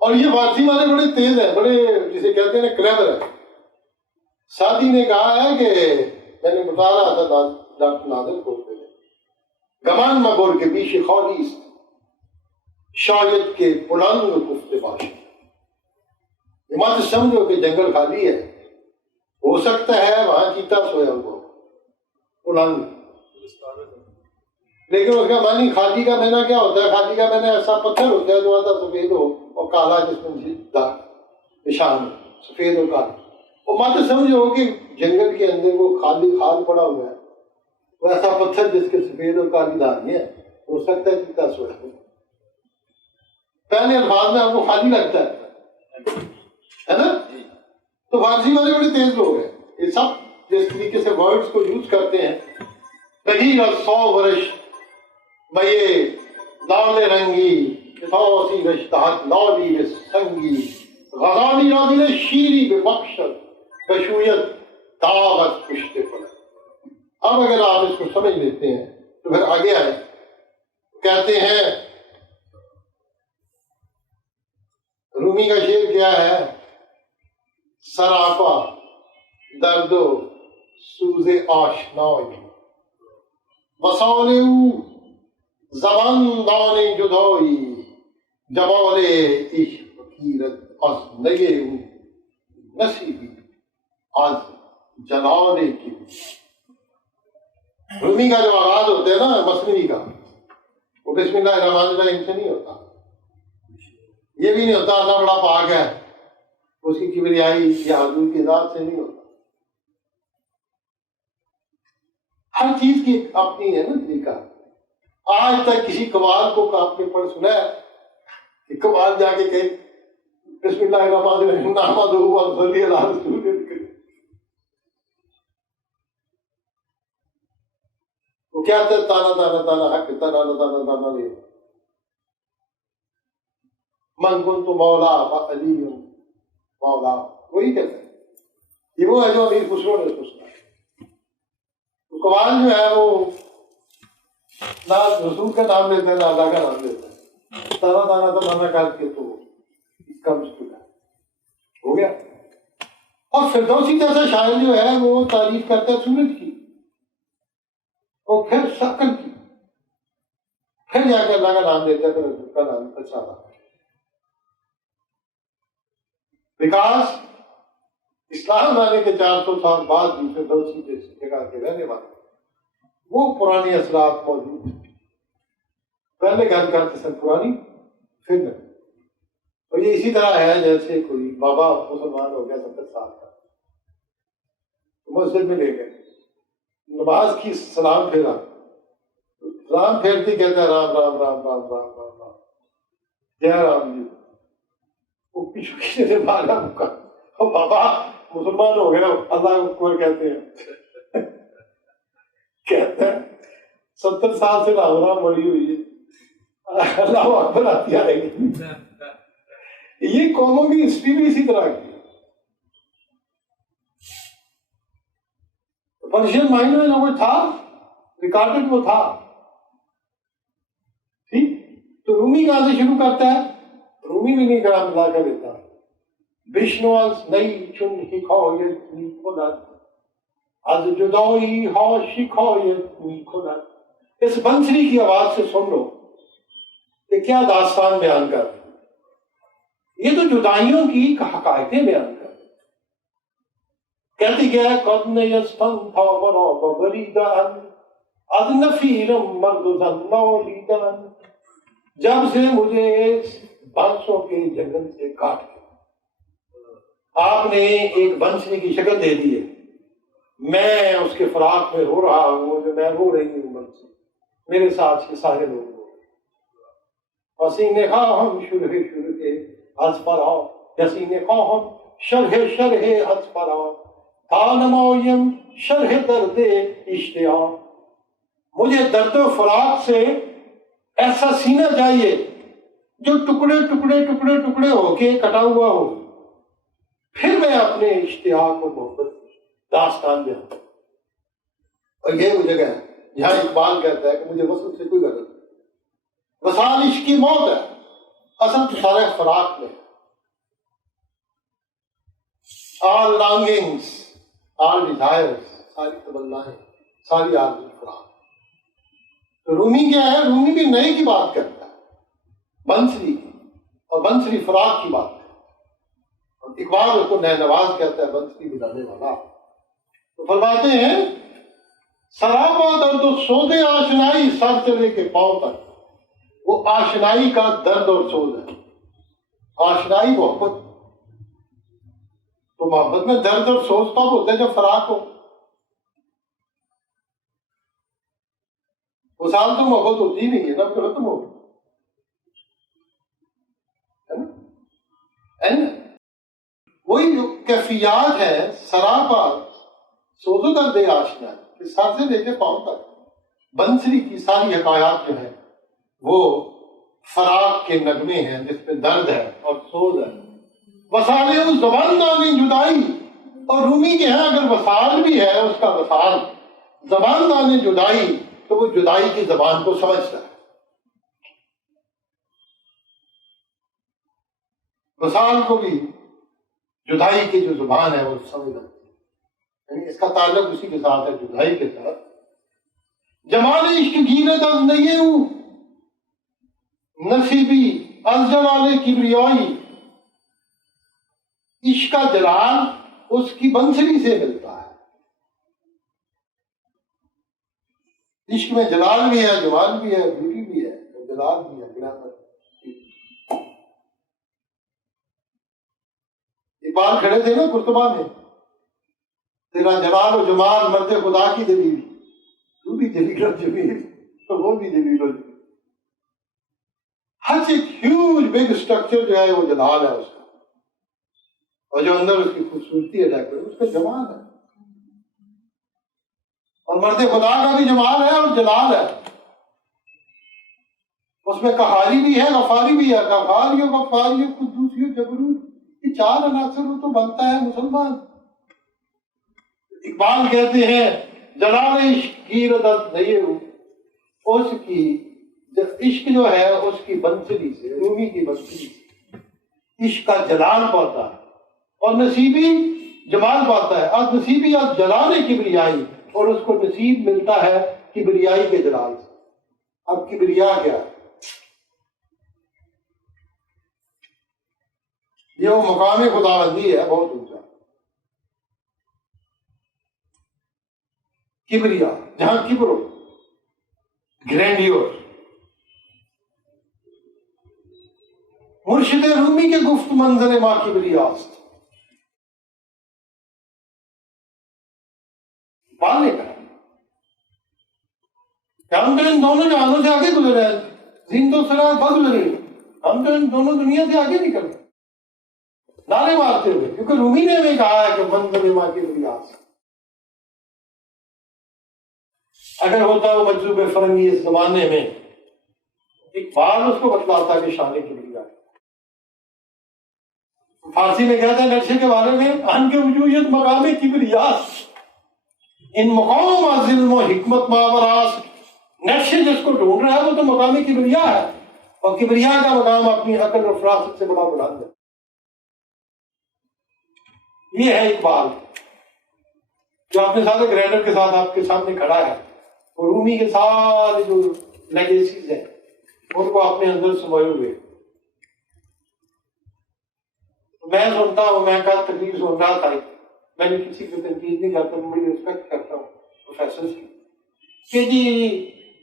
اور یہ فارسی والے بڑے تیز ہیں، بڑے جسے کہتے ہیں کلیور ہے۔ سادی نے کہا ہے کہ میں نے بتا رہا تھا ڈاکٹر نادر کو، گمان مگور کے بیش خالی است، شاید کے پلنگ کفتے باشد، یہ مت سمجھو کہ جنگل خالی ہے، ہو سکتا ہے وہاں چیتا سویا ہوا پلنگ، لیکن اس کا معنی خالی کا معنی کیا ہوتا ہے؟ خالی کا معنی ایسا پتھر ہوتا ہے جو آدھا سفید ہو اور کالا، جس میں نشان ہو، سفید اور کالا۔ وہ مت سمجھو کہ جنگل کے اندر وہ خالی خال پڑا ہوا ہے، وہ ایسا پتھر جس کے سفید اور کالی دھاریاں ہیں، ہو سکتا ہے چیتا سویا ہو۔ پہلے الفاظ میں آپ کو خالی لگتا ہے نا؟ تو فارسی والے بڑے تیز لوگ ہیں، یہ سب جس طریقے سے ورڈز کو یوز کرتے ہیں، بغیر الصاغرش میں یہ لال رنگی کتاسی رشتہت لالی سنگی، غزالی را دل شیری بے بخشد بشویت داغت پشتے پلنگ۔ اب اگر آپ اس کو سمجھ لیتے ہیں تو پھر آگے آئے، کہتے ہیں رومی کا شعر کیا ہے؟ سراپا درد و سوز آشنایی، وصال او زبان دان جدایی، جمال عشق گیرد از نی او، نصیبی از جلال کی۔ رومی کا جو آغاز ہوتا ہے نا مثنوی کا، وہ بسم اللہ الرحمن الرحیم سے نہیں ہوتا، یہ بھی نہیں ہوتا اللہ بڑا پاک ہے اس کی کبریائی یا حضور کی ذات سے نہیں ہوتا۔ ہر چیز کی اپنی ہے نا طریقہ۔ آج تک کسی قوال کو آپ نے پڑھ سنا ہے کہ قوال جا کے کہے بسم اللہ الرحمن الرحیم نحمدہ و صلی علی رسول اللہ، وہ کیا تھا؟ تانا تانا تانا حق تانا تانا تانا لے من کنت مولا فعلی مولا، وہی کہتا ہے۔ یہ وہ ہے جو امیر خسرو نے سوچا۔ قوال جو ہے وہ نہ رسول کا نام لیتے ہیں نہ اللہ کا نام لیتے ہیں، تانا تانا تانا کر کے تو کم ہو گیا۔ اور فردوسی جیسا شاعر جو ہے وہ تعریف کرتا ہے سورج کی اور پھر شکل کی، پھر جا کے اللہ کا نام لیتا ہے، پھر رسول کا نام اچھا تھا۔ وکاس اسلام آنے کے 400 سال بعد بھی فردوسی جیسی جگہ کے رہنے والے وہ پرانی اثرات موجود ہیں۔ پہلے گل کرتے سن پرانی، پھر نہیں۔ اور یہ اسی طرح ہے جیسے کوئی بابا مسلمان ہو گیا 70 سال کا، مسجد میں لے گئے، نماز کی سلام پھیرا، سلام پھیرتی کہتا ہے رام رام رام رام رام رام رام جے رام جی، وہ پیچھے کسی نے مارا مکا، اور بابا مسلمان ہو گیا اللہ اکبر کہتے ہیں، کہتا ہے 70 سال سے رام رام مڑی ہوئی ہے، اللہ اکبر آتی آئے گی۔ یہ قوموں کی ہسٹری بھی اسی طرح کی۔ پرشین مائنڈ میں جو کوئی تھا ریکارڈڈ وہ تھا، ٹھیک۔ تو رومی کہاں سے شروع کرتا ہے؟ رومی بھی نہیں کرا ملا کر دیتا، بشنواز نئی چن حکایت می کند، از جدائی ها شکایت می کند۔ اس بنسری کی آواز سے سن لو کہ کیا داستان بیان کر رہی ہے۔ یہ تو جدائیوں کی حقائقیں بیان کر رہی ہے۔ کہتی کیا ہے؟ قد نیستن تھا ورا ببریدن، از نفیرم مرد و زن نالیدن، جب سے مجھے بانسوں کے جنگل سے کاٹ کے آپ نے ایک بنسری کی شکل دے دی ہے، میں اس کے فراق میں رو رہا ہوں، جو میں رو رہی ہوں بنسری، میرے ساتھ یہ سارے لوگ رو رہے ہیں۔ حسین خواہم شرح شرح از فرا، حسین خواہم شرح شرح از فرا، تا نمایم شرح درد اشتیاق، مجھے درد و فراق سے ایسا سینہ چاہیے جو ٹکڑے ٹکڑے ٹکڑے ٹکڑے ہو کے کٹا ہوا ہو، پھر میں اپنے اشتیاق اور محبت داستان دیا۔ اور یہ وہ جگہ ہے جہاں اقبال کہتا ہے کہ مجھے وصل سے کوئی غرض نہیں، وصال عشق کی موت ہے، اصل تو سارے فراق میں۔ all longings all desires، ساری تمنائیں، ساری آرزو فراق۔ تو رومی کیا ہے؟ رومی بھی نئے کی بات کرتا ہے، بنسری کی، اور بنسری فراق کی بات ہے، اور اقبال اس کو نئے نواز کہتا ہے، بنسری بجانے والا۔ تو فرماتے ہیں سراپا درد و سوز آشنائی، سر سے لے کے پاؤں تک وہ آشنائی کا درد اور سوز ہے۔ آشنائی محبت، تو محبت میں درد اور سوز کب ہوتا ہے؟ جب فراق ہو۔ وصال تو محبت ہوتی نہیں ہے نا، پھر ختم ہو گئی۔ وہی جو کیفیات ہے سراپا سوز و درد آشنا، کہ سر سے لے کے پاؤں تک بنسری کی ساری حکایات جو ہیں وہ فراق کے نغمے ہیں، جس میں درد ہے اور سوز ہے۔ وصال اس زبان دانی جدائی، اور رومی کے ہاں اگر وصال بھی ہے، اس کا وصال زبان دانی جدائی، تو وہ جدائی کی زبان کو سمجھتا ہے۔ وصال کو بھی جدائی کی جو زبان ہے وہ سمجھ لگتی ہے، یعنی اس کا تعلق اسی کے ساتھ ہے، جدائی کے ساتھ. جمال عشق گیرت از نیو نصیبی از جلال کبریائی. عشق کا جلال اس کی بنسری سے ملتا ہے. عشق میں جلال بھی ہے، جمال بھی ہے، بیوٹی بھی ہے، جلال بھی ہے، گلاوت. اقبال کھڑے تھے نا قرطبہ میں، تیرا جلال و جمال مرد خدا کی دلیل، تو بھی دلیل و جمیل تو وہ بھی دلیل و جمیل. ہر ایک ہیوج بگ اسٹرکچر جو ہے وہ جلال ہے اس کا، اور جو اندر اس کی خوبصورتی ہے ڈاکٹر اس کا جمال ہے. اور مرد خدا کا بھی جمال ہے اور جلال ہے. اس میں قہاری بھی ہے، غفاری بھی ہے. قہاری و غفاری و قدوسی و جبروت، یہ چار عناصر وہ تو بنتا ہے مسلمان. اقبال کہتے ہیں جلال عشق گیرت نہیں ہو، اس کی عشق جو ہے اس کی بنسری سے، رومی کی بنسری سے عشق کا جلال پاتا ہے، اور نصیبی جمال پاتا ہے. اب نصیبی اب جلال کبریائی، اور اس کو نصیب ملتا ہے کبریائی کے جلال سے. اب کبریا کیا ہے؟ یہ وہ مقام خداوندی ہے بہت اونچا. کبریا جہاں کبر ہو، گرینڈیور. مرشد رومی کے گفت منظر ما کبریاست. پالنے کا کہ ہم تو ان دونوں جہانوں سے آگے گزرے ہیں. زند و سرا بگزرے، ہم تو ان دونوں دنیا سے آگے نکل گئے نعرے مارتے ہوئے، کیونکہ رومی نے ہمیں کہا ہے کہ منظر ما کبریاست. اگر ہوتا وہ مجذوب فرنگی اس زمانے میں، اقبال اس کو بتلاتا کہ شان کبریا. فارسی میں کہتا ہے نقشے کے بارے میں، ان کے وجوہیت مقام کبریاست، ان مقام از علم و حکمت ماوراست. نقشے جس کو ڈھونڈ رہا ہے وہ تو مقام کبریا ہے، اور کبریا کا مقام اپنی عقل اور فراست سے بڑا بلند ہے. یہ ہے اقبال جو اپنے سارے گرینڈر کے ساتھ آپ کے سامنے کھڑا ہے، اور رومی کے سارے جو لیگیسیز ہیں ان کو اپنے اندر سموئے ہوئے. میں سنتا ہوں، میں کل تقریر سن رہا تھا، میں نے کسی کو تنقید نہیں کرتا، میں بڑی رسپیکٹ کرتا ہوں پروفیسر کی، کہ جی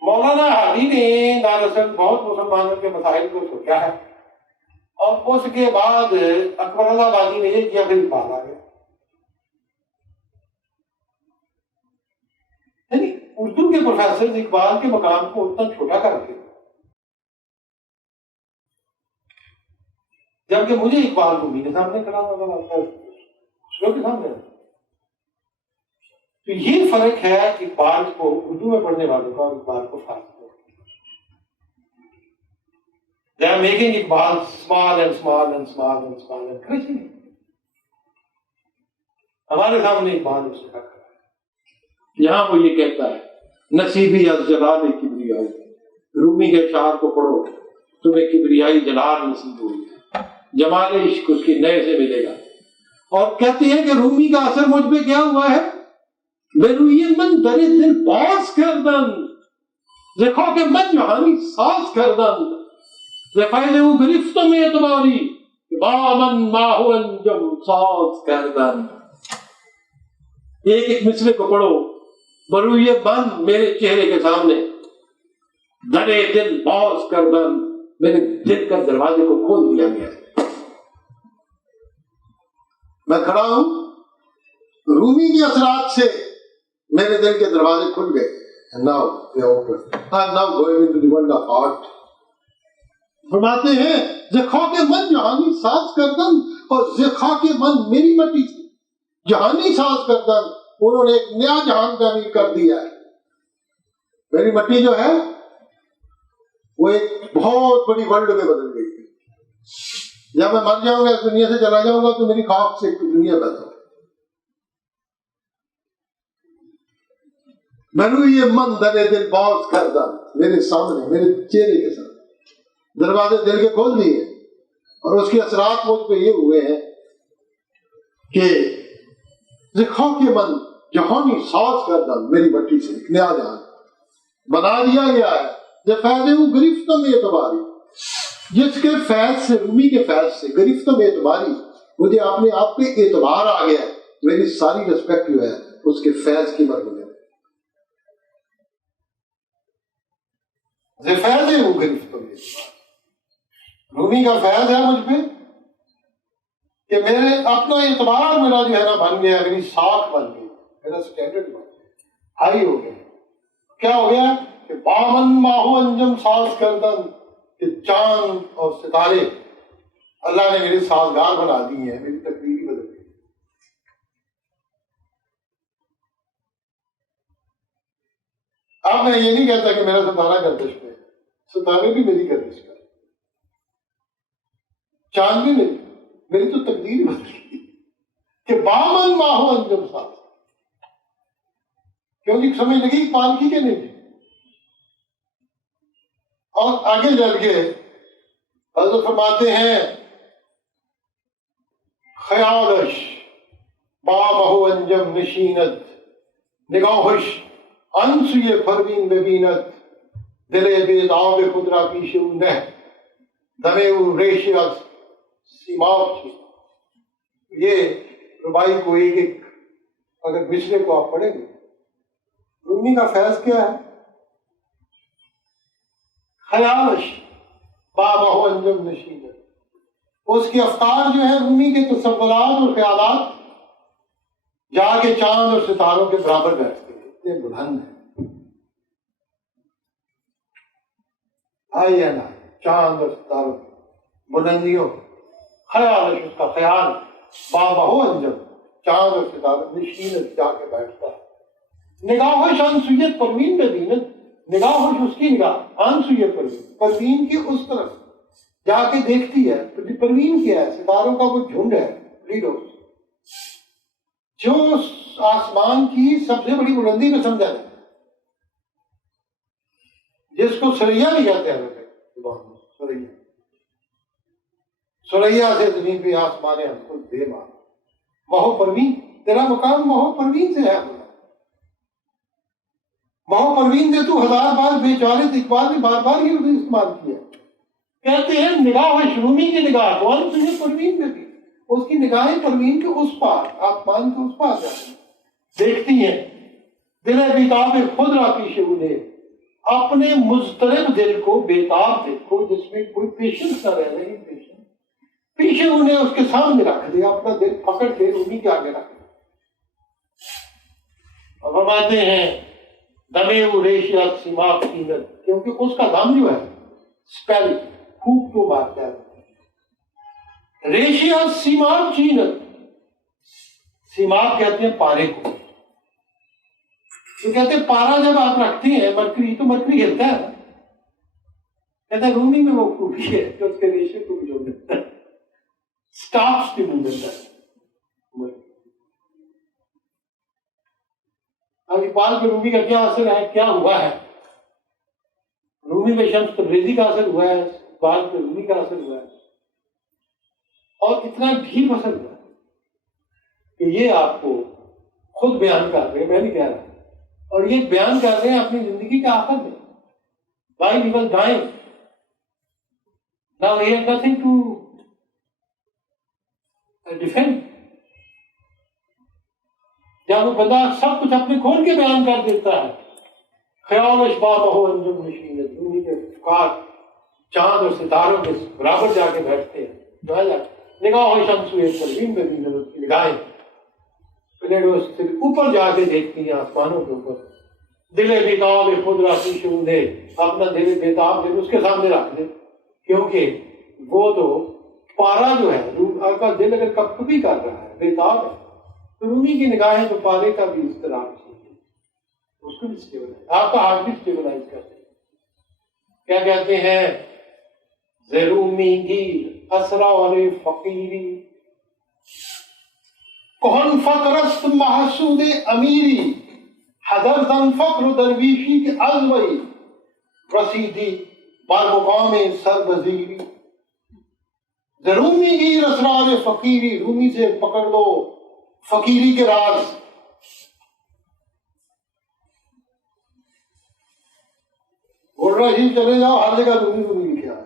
مولانا حاوی نے دراصل بہت مسلمانوں کے مسائل کو سوچا ہے، اور اس کے بعد اکبر اللہ آبادی نے یہ کیا، پھر اقبال آ گیا. یعنی اردو کے پروفیسر اقبال کے مقام کو اتنا چھوٹا کر کے، جبکہ مجھے اقبال کو میرے سامنے کھڑا ہوگا کے سامنے. تو یہ فرق ہے اقبال کو اردو میں پڑھنے والوں کا اور اقبال کو فارسی میں. They are making Iqbal small and small and small and small and crushing. ہمارے سامنے اقبال اس کا کھڑا ہے. یہاں وہ یہ کہتا ہے نصیبی از جلال کبریائی. رومی کے اشعار کو پڑھو، تمہیں کبریائی جلال نصیب ہوئی، جمال عشق اس کی نئے سے ملے گا. اور کہتے ہیں کہ رومی کا اثر مجھ پہ کیا ہوا ہے، بے روی من در دل باز کردن، ز خاک من جهانی ساز کردن، ز فیض او گرفتم اعتباری با من ماهو انجم ساز کردن. ایک ایک مصرے کو پڑھو. بروی من میرے چہرے کے سامنے، در دل باز کردن، میرے دل کا دروازے کو کھول دیا گیا. میں کھڑا ہوں، رومی کے اثرات سے میرے دل کے دروازے کھل گئے. Now they are open. I'm now going into the world of art. فرماتے ہیں زخا کے من جہانی ساز کردن، اور زخا کے من میری مٹی سے جہانی ساز کردن، انہوں نے ایک نیا جہان تعمیر کر دیا ہے. میری مٹی جو ہے وہ ایک بہت بڑی ورلڈ میں بدل گئی ہے. جب میں مر جاؤں گا، اس دنیا سے چلا جاؤں گا، تو میری خاک سے ایک دنیا پیدا ہو. میں یہ من در دل باز کردن، میرے سامنے میرے چہرے کے سامنے دروازے دل کے کھول دیے، اور اس کے اثرات مجھ پہ یہ ہوئے ہیں کہ خاک من جہانی ساز کردن میری مٹی سے ایک نیا جہان بنا دیا گیا ہے جو فیض وہ گرفتم اعتباری، جس کے فیض سے، رومی کے فیض سے گرفتم اعتباری، مجھے اپنے آپ پہ اعتبار آ گیا، میری ساری رسپیکٹ جو ہے اس کے فیض کی مرضی ہے۔ فیض ہے وہ گرفتم اعتباری، رومی کا فیض ہے مجھ پہ کہ میرے اپنا اعتبار میرا جو ہے نا بن گیا، میری ساکھ بن گئی، میرا سٹینڈرڈ بن گیا، ہائی ہو گیا۔ کیا ہو گیا کہ بامن ماہو انجم ساز کردن، کہ چاند اور ستارے اللہ نے میرے سازگار بنا دی ہیں، میری تقدیر ہی بدل گئی۔ اب میں یہ نہیں کہتا کہ میرا ستارہ گردش پہ، ستارے بھی میری گردش پر، چاند بھی میری تو تقدیر ہی بدل گئی کہ بامن ماہو انجم ساز۔ کیونکہ سمجھ لگی اقبال کی کہ نہیں؟ اور آگے چل کے حضرت فرماتے ہیں خیالش با مہو انجم نشینت، نگاہش انسوی پروین ببیند، دل بیداب خود را پیش او نه، دمے او ریش از سیماب چی۔ یہ ربائی کو ایک ایک اگر مصرے کو آپ پڑھیں گے، رومی کا فیض کیا ہے؟ خیالش با مہو انجم نشینت، اس کے افکار جو ہے رومی کے تصورات اور خیالات جا کے چاند اور ستاروں کے برابر بیٹھتے ہیں، اتنے بلند ہیں۔ آئی ہے نا چاند اور ستاروں کی بلندیوں، خیالش اس کا خیال، با مہو انجم چاند اور ستاروں نشینت جا کے بیٹھتا ہے۔ نگاہش انسویت پروین ببیند، نگاہش اس کی نگاہ انسویت پروین کی اس طرف جا کے دیکھتی ہے۔ پروین کیا ہے؟ ستاروں کا وہ جھنڈ ہے، لیڈرز، جو آسمان کی سب سے بڑی بلندی میں سمجھا جاتا ہے، جس کو سریا بھی کہتے ہیں سریا، سریا سے زمین پہ آسمان ہم کو دے مار، مہو پروین، تیرا مقام مہو پروین سے ہے۔ مہو پروین سے تو ہزار بار بیچارے اقبال نے بار بار یہ استعمال کیا۔ کہتے ہیں نگاہ رومی کی نگاہ کون تجھے پروین میں بھی، اس کی نگاہیں پروین کے اس پار، آسمان کے اس پار جاتی ہیں، دیکھتی ہیں۔ دل بیتاب خود را پیش انہیں، اپنے مضطرب دل کو، بیتاب دل کو جس میں کوئی پیشنس نہ رہ رہی، پیچھے انہیں اس کے سامنے رکھ دیا، اپنا دل پکڑ کے انہیں کے آگے رکھ دیا۔ اور فرماتے ہیں دمے وہ ریشیا سیماب قیمت، کیونکہ اس کا دم جو ہے اسپیل خوب کو مارتا ہے۔ ریشیا سیماب چینت، سیماب کہتے ہیں پارے کو، تو کہتے ہیں پارا جب آپ رکھتے ہیں مرکری، تو مرکری ہلتا ہے، کہتے ہیں رومی میں وہ خوبی ہے کہ اس کے ریشے کو بھی جوڑ دیتا ہے، سٹاپس بھی مل دیتا ہے۔ اب اقبال کے رومی کا کیا اثر ہے، کیا ہوا ہے؟ رومی میں شمس تبریزی کا اثر ہوا ہے، اقبال کے رومی کا اثر ہوا ہے، اور اتنا ڈھیپ اثر ہوا ہے کہ یہ آپ کو خود بیان کر رہے ہیں، میں نہیں کہہ رہا، اور یہ بیان کر رہے ہیں اپنی زندگی کے آخر میں، while he was dying. Now he has nothing to defend. جب وہ بندہ سب کچھ اپنے کھول کے بیان کر دیتا ہے، خیال اشباہ ہو انجم نشینت، رومی کے افکار چاند اور ستاروں کے برابر جا کے بیٹھتے ہیں، نگاہ شمس پروین میں بھی اس کی نگاہیں پلیٹوں سے اوپر جا کے دیکھتی ہیں، آسمانوں کے اوپر۔ دل بیتاب خود را پیش انہیں، اپنا دل بیتاب دل اس کے سامنے رکھ دے، کیونکہ وہ تو پارا جو ہے، آپ کا دل اگر کپ بھی کر رہا ہے، بیتاب ہے، تو رومی کی نگاہیں تو پارے کا بھی اضطراب چاہیے، اس کو بھی اسٹیبلائز، آپ کا ہاتھ بھی اسٹیبلائز کرتے ہیں۔ کیا کہتے ہیں؟ زرومی گیر اسرار فقیری، کون فقرست محسود امیری، حضر زن فقر درویشی کی ازوئی، رسیدی بر مقام سر وزیری۔ رومی گیر اسرار فقیری، رومی سے پکڑ لو فقیری کے راز. گولڈن شریف چلے جاؤ ہر جگہ رومی رومی لکھا ہے.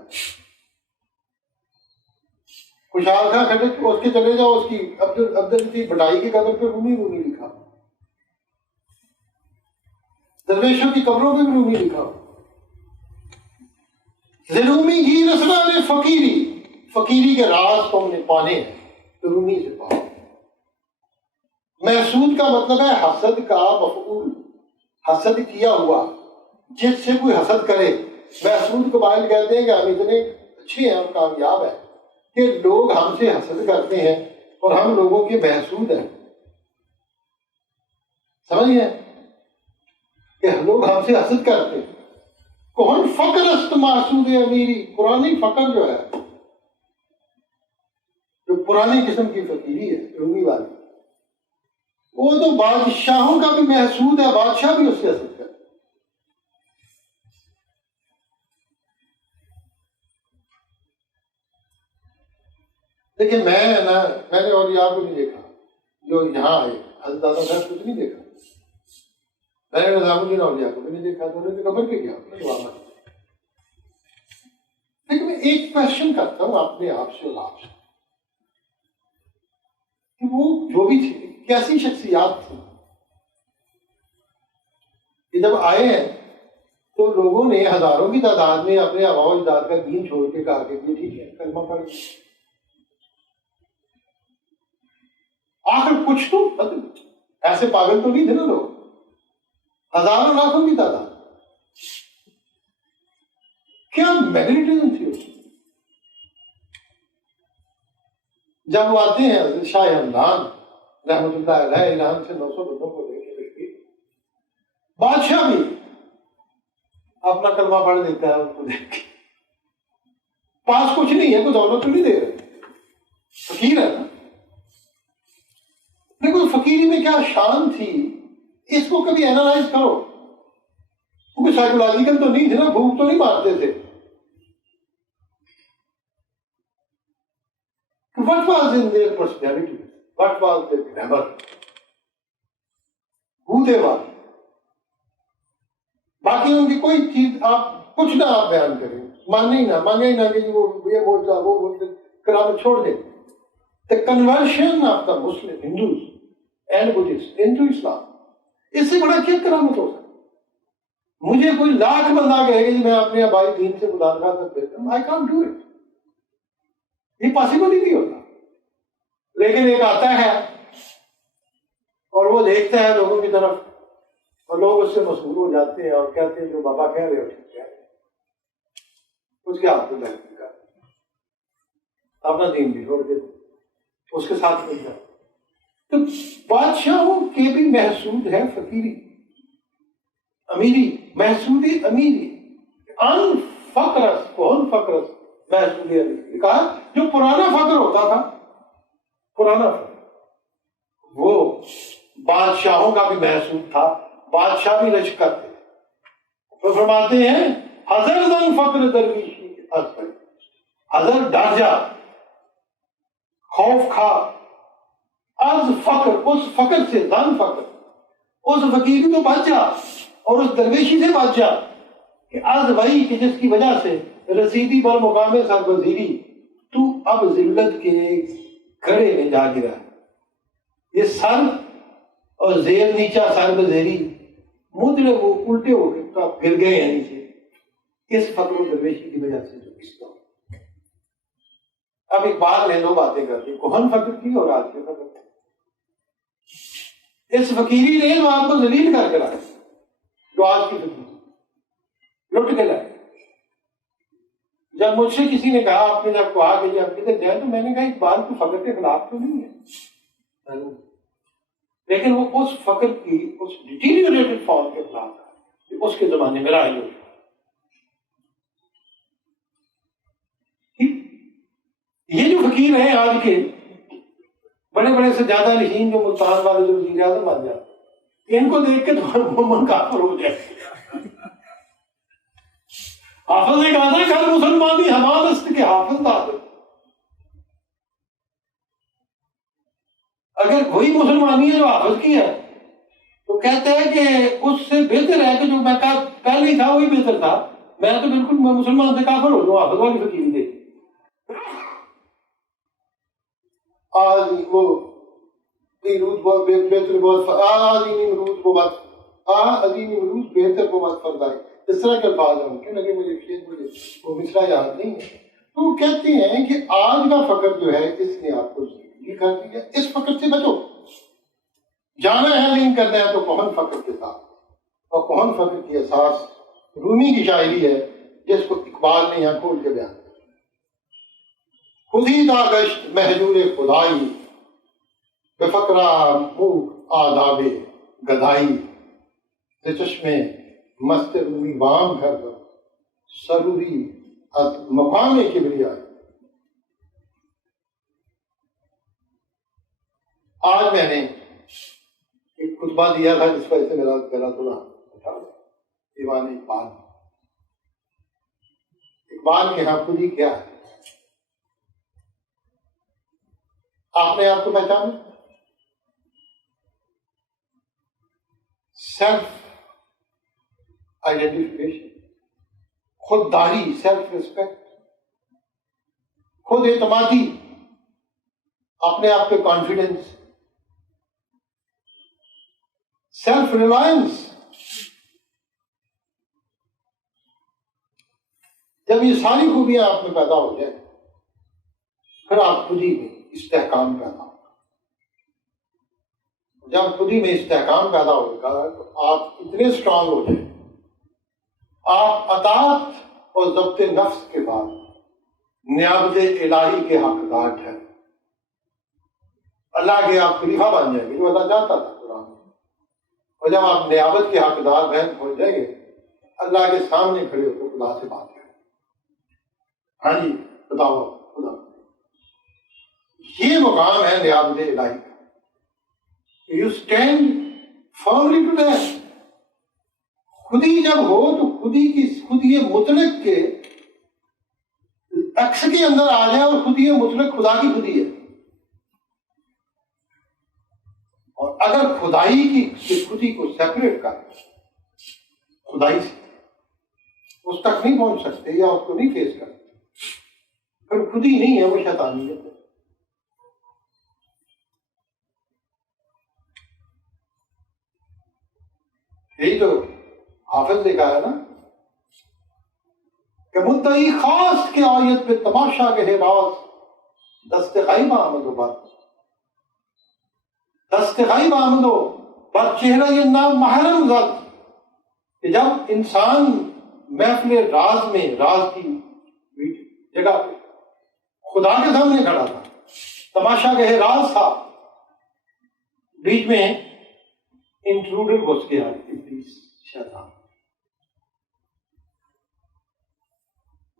خوشحال خان کھٹک اس کے چلے جاؤ اس کی عبداللطیف بھٹائی کی قبر پہ رومی رومی لکھا. درویشوں کی قبروں پہ بھی رومی لکھا. رومی ہی رسنا فقیری، فقیری کے راز تم نے پانے ہیں تو رومی سے پاؤ. محسود کا مطلب ہے حسد کا مفعول، حسد کیا ہوا. جس سے کوئی حسد کرے، محسود قبائل کہتے ہیں کہ ہم اتنے اچھے ہیں اور کامیاب ہیں کہ لوگ ہم سے حسد کرتے ہیں اور ہم لوگوں کے محسود ہیں. سمجھ گئے کہ لوگ ہم سے حسد کرتے ہیں. کون فقر است محسود امیری، پرانی فقر جو ہے، جو پرانی قسم کی فقیری ہے رومی والی، وہ تو بادشاہوں کا بھی محسود ہے، بادشاہ بھی اس سے حسد کرتے. لیکن میں نے اولیاء کو نہیں دیکھا جو یہاں آئے. حضرت دادا صاحب کچھ نہیں دیکھا. میں نے نظام الدین اولیاء کو بھی نہیں دیکھا. تو انہوں نے خبر کے کیا. لیکن میں ایک کوشچن کرتا ہوں اپنے آپ سے اور آپ سے کہ وہ جو بھی تھے کیسی شخصیات تھی کہ جب آئے ہیں تو لوگوں نے ہزاروں کی تعداد میں اپنے آباء و اجداد کا دین چھوڑ کے کہا کہ یہ ٹھیک ہے کلمہ پڑھ. آخر کچھ تو ایسے پاگل تو نہیں تھے نا لوگ، ہزاروں لاکھوں کی تعداد. کیا میگنیٹزم تھی اس. جب وہ آتے ہیں حضرت شاہ ہمدان رحمۃ اللہ علیہ ایران سے 900 بندوں کو لے کے بادشاہ بھی اپنا کلمہ پڑھ دیتا ہے ان کو دیکھ کے. پاس کچھ نہیں ہے، کوئی دولت تو نہیں دے رہے، فقیر ہے نا. لیکن فقیری میں کیا شان تھی اس کو کبھی اینالائز کرو. کوئی سائیکولوجیکل تو نہیں تھے نا، بھوک تو نہیں مارتے تھے. What was in their personality? What was their grammar? Who they were? باقی ان کی کوئی چیز آپ کچھ نہ آپ بیان کریں، ماننے ہی نہ کہ وہ یہ بولتا وہ بولتے، کرام چھوڑ دیں. The conversion of the Muslim Hindus and Buddhists into Islam، اس سے بڑا کیا کرامت ہو سکتا؟ مجھے کوئی لاکھ بندہ کہے کہ میں اپنے آبائی دین سے مداخلت کر دیتا ہوں، I can't do it. یہ پاسبل ہی نہیں ہوتا. لیکن ایک آتا ہے اور وہ دیکھتا ہے لوگوں کی طرف اور لوگ اس سے مسحور ہو جاتے ہیں اور کہتے ہیں جو بابا کہہ رہے ہو ٹھیک ہے، اس کے ہاتھ میں محنت کر اپنا دین بھی چھوڑ دیتے، اس کے ساتھ مل جاتے. تو بادشاہوں کے بھی محسود ہے فقیری، امیری، محسود امیری. ان فقرس کون فقرس محسود امیری کہا جو پرانا فقر ہوتا تھا، پرانا فقر وہ بادشاہوں کا بھی محسود تھا. بادشاہ بھی لشکر تھے. وہ فرماتے ہیں حضر زن فقر درویشی اصل، حضر ڈر جا، خوف کھا، از فقر اس فقر سے، زن فقر اس فقیری تو بچ جا اور اس درویشی سے بچ جا کہ از وہی کہ جس کی وجہ سے رسیدی پر مقام سربزیری تو اب ذلت کے گھڑے میں جا گرا. یہ سر اور زیر نیچا سر بزیری مدر وہ الٹے ہو کے گر گئے ہیں نیچے اس فقر و درویشی کی وجہ سے جو کس طرح. اب اقبال نے دو باتیں کر دی، کہن فقر کی اور آج کے فقر کی. اس فقیری نے آپ کو ذلیل کر کے رکھا جو آج کی فقیر لٹ کے لائے. جب مجھ سے کسی نے کہا، آپ نے جب کہا کہ یہ اب کدھر جائے، تو میں نے کہا اقبال کو فقر کے خلاف تو نہیں ہے، لیکن وہ اس فقر کی اس ڈیٹیریوریٹڈ فارم کے خلاف ہے اس کے زمانے میں رائج ہو. یہ جو فقیر ہیں آج کے بڑے بڑے سے زیادہ نشین جو ملتان والے جو وزیر اعظم بن جاتے، ان کو دیکھ کے تو من کافر ہو جائے. حافظ نے کہا تھا کہ مسلمانی حمادست کے حافظ داد. اگر وہی مسلمانی ہے جو حافظ کی ہے تو کہتے ہیں کہ اس سے بہتر ہے کہ جو میں پہلے ہی تھا وہی بہتر تھا، میں تو بالکل مسلمان سے کافر ہو جو حافظ والی فقیری دے. آج وہ نیمرود بہت بہتر بہت آج نیمرود بہت عظیم نمرود بہتر بہت فرمائے، اس طرح کے الفاظ ہیں ممکن اگر مجھے وہ مصرع یاد نہیں ہے. تو وہ کہتے ہیں کہ آج کا فقر جو ہے اس نے آپ کو زندگی کر دی ہے، اس فقر سے بچو. جانا ہے لنک کرنا ہے تو کون فقر کے ساتھ، اور کون فقر کی اساس رومی کی شاعری ہے جس کو اقبال نے یہاں کھول کے بیان کیا. خودی دا گشت مہجور خدائی، بے فقرہ موک آداب گدائی، ز چشمے مست رومی وام گھر دو سروری از مقام کبریائی. آج میں نے ایک خطبہ دیا تھا جس وجہ سے میرا گلا تھوڑا اٹھا، دیوان اقبال. اقبال کے ہاں خودی کیا ہے؟ آپ نے آپ کو پہچانا؟ سیلف آئیڈینٹیفیکیشن، خودداری، سیلف ریسپیکٹ، خود اعتمادی، اپنے آپ پہ کانفیڈنس، سیلف ریلائنس. جب یہ ساری خوبیاں آپ میں پیدا ہو جائیں پھر آپ خود ہی میں استحکام پیدا ہوگا. جب خود ہی میں استحکام پیدا ہوگا تو آپ اتنے اسٹرانگ ہو جائیں، آپ اطاعت اور ضبط نفس کے بعد نیابت الہی کے حقدار ٹھہریں. اللہ کے آپ خلیفہ بن جائیں گے جو اللہ چاہتا تھا قرآن میں. اور جب آپ نیابت کے حقدار ہو جائیں گے اللہ کے سامنے کھڑے ہو تو خدا سے بات کریں، ہاں جی بتاؤ خدا. یہ مقام ہے نیابت الہی کا. You stand firmly to that. خودی جب ہو تو خودی مطلق کے عکس کے اندر آ جائے، اور خودی مطلق خدا کی خودی ہے. اور اگر خدائی کی خودی کو سیپریٹ کر خدائی سے اس تک نہیں پہنچ سکتے یا اس کو نہیں فیس کر سکتے، پھر خودی نہیں ہے، وہ شیطانیت ہے. یہی تو حافظ نے کہا ہے نا کہ مدعی خاص کے آیت پہ تماشا گہے راز، دست غیب آمد و بر، دست غیب آمد و بر چہرہ یہ نام محرم زد. کہ جب انسان محفل راز میں، راز کی جگہ پہ خدا کے سامنے کھڑا تھا، تماشا گہے راز تھا، بیچ میں انٹروڈر گھس گیا ابلیس شیطان.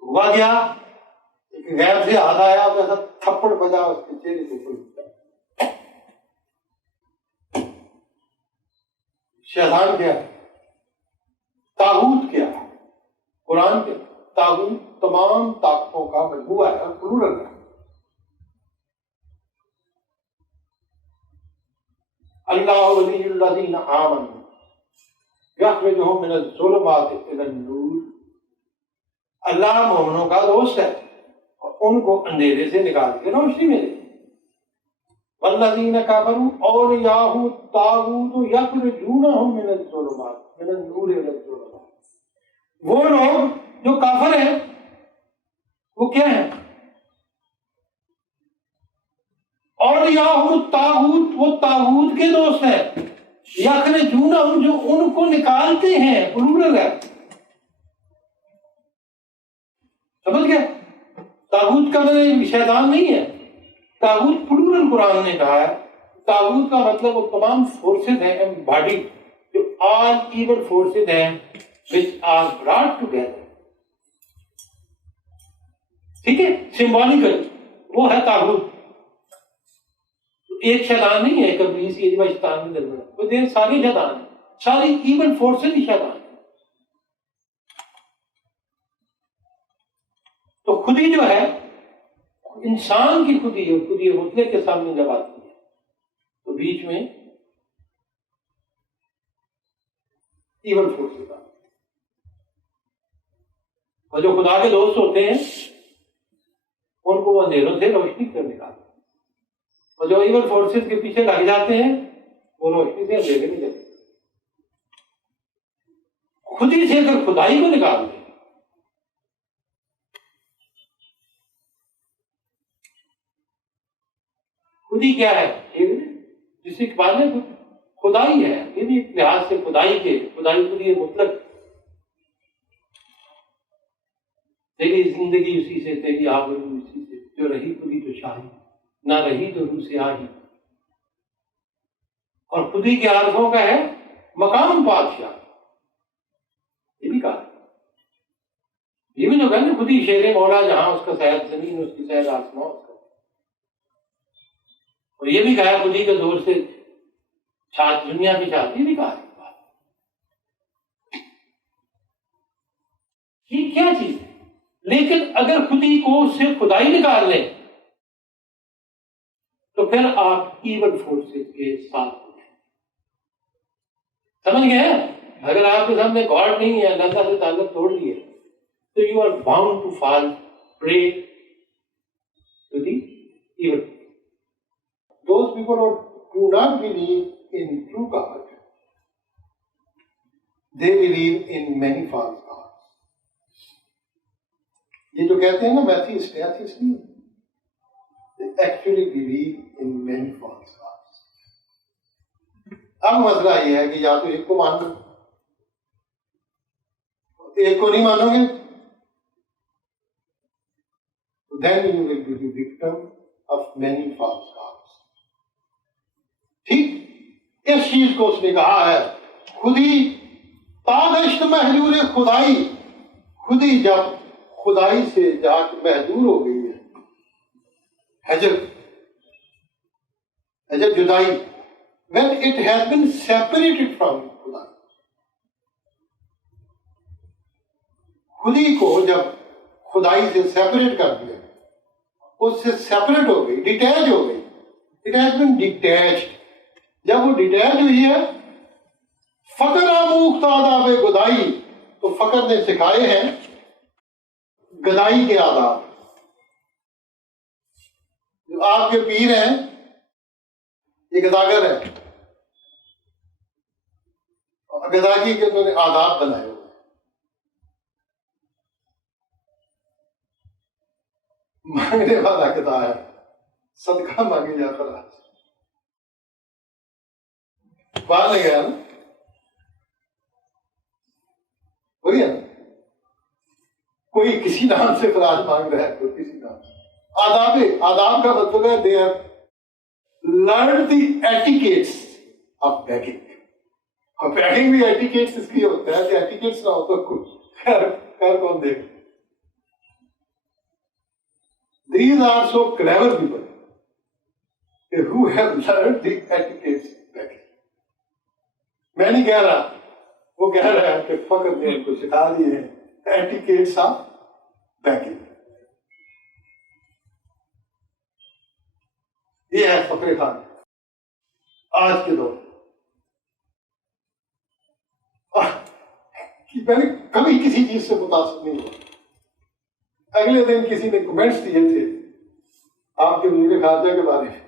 ہوا گیا ایک غیب سے ہاتھ آیا اور ایسا تھپڑ بجا اس کے چہرے کے اوپر. شیطان کیا ہے؟ طاغوت کیا ہے؟ قرآن کے طاغوت تمام طاقتوں کا مجموعہ ہے، پلورل ہے. اللہ ولی الذین آمنوا یخرجہم من الظلمات الی النور. اللہ مومنوں کا دوست ہے اور ان کو اندھیرے سے نکال کے روشنی میں دے. والذین کفروا اولیاءہم الطاغوت یخرجونہم من الظلمات من النور الی الظلمات. وہ لوگ جو کافر ہیں وہ کیا ہیں؟ اولیاءہم الطاغوت، وہ طاغوت کے دوست ہیں. یخرجونہم، جو ان کو نکالتے ہیں، پلورل ہے. سمجھ گیا؟ طاغوت کا مطلب شیطان نہیں ہے، طاغوت پلورل قرآن نے کہا ہے. طاغوت کا مطلب وہ تمام فورسز ہیں ایمباڈی، جو آل ایول فورسز ہیں which are brought together. ٹھیک ہے، سمبولیکل وہ ہے طاغوت. ایک شیطان نہیں ہے کبھی اس کی شیطان میں درمیان، وہ دیر ساری شیطان ہے، ساری ایول فورسز ہی شیطان ہے. تو خودی جو ہے انسان کی خودی ہے، خودی مطلق کے سامنے جب آتی ہے بیچ میں ایون فورسز آتے ہیں، اور جو خدا کے دوست ہوتے ہیں ان کو وہ اندھیروں سے روشنی کر نکالتے ہیں، اور جو ایون فورسز کے پیچھے لگ جاتے ہیں وہ روشنی سے اندھیرے میں جاتے ہیں۔ خود ہی سے اگر خدائی کو نکال دیں، خود ہی کیا ہے جس اقبال نے خدائی ہے، یہ بھی ایک لحاظ سے خدائی خود ہی مطلق، تیری زندگی اسی سے، تیری آبرو اسی سے، جو رہی خودی تو شاہی، نہ رہی تو روح سے آہی، اور خودی کے عارفوں کا ہے مقام بادشاہ، یہ بھی کہا، یہ بھی جو کہا نا خودی شیر مولا جہاں اس کا سیر زمین اس کی سیر آسمان اس کا، اور یہ بھی کہا خودی کے زور سے دنیا کی چاہتی بھی کہا، یہ کیا چیز ہے؟ لیکن اگر خودی کو اس سے خدائی نکال لیں تو پھر آپ ایون فورسز کے ساتھ ہو جائیں۔ سمجھ گئے؟ اگر آپ کے سامنے گاڈ نہیں ہے، اللہ تعالیٰ سے تعلق توڑ لیے تو you are bound to fall prey to the even. Those people who do not believe in true God, they believe in many false gods. یہ جو کہتے ہیں نا ایتھیسٹ نہیں، they actually believe in many false gods. اب مسئلہ یہ ہے کہ یا تو ایک کو مان لو، ایک کو نہیں مانو گے then you will be the victim of many false gods. ٹھیک اس چیز کو اس نے کہا ہے، خودی تابشت محجور خدائی، خودی جب خدائی سے جا کے محجور ہو گئی ہے، حجر جدائی، when it has been separated from خدائی، خودی کو جب خدائی سے سیپریٹ کر دیا، اس سے سیپریٹ ہو گئی، ڈیٹیچ ہو گئی، it has been detached. جب وہ ڈیٹیچ ہوئی ہے، فقر آموخت آداب گدائی، تو فقر نے سکھائے ہیں گدائی کے آداب۔ جو آپ کے پیر ہیں یہ گداگر ہیں، اور گداگی کے انہوں نے آداب بنائے ہوئے ہیں۔ مانگنے والا گدا ہے، صدقہ مانگے جا کر باہر نہیں گیا نا، وہی ہے، کوئی کسی نام سے خراج مانگ رہا ہے، کوئی کسی نام سے۔ آداب کا مطلب ہے they have learned the etiquettes of begging. اور begging بھی etiquettes اس لیے ہوتا ہے کہ etiquettes نہ ہو تو خیر کون دے گا۔ These are so clever people who have learned the etiquettes of begging. میں نہیں کہہ رہا، وہ کہہ رہا ہے کہ فقر نے ان کو سکھا دیے ہیں ایٹیکیٹس آف بیگنگ۔ یہ ہے فقر خان آج کے دور میں نے کبھی کسی چیز سے متاثر نہیں ہوا۔ اگلے دن کسی نے کمنٹس دیے تھے آپ کے وزیر خارجہ کے بارے میں،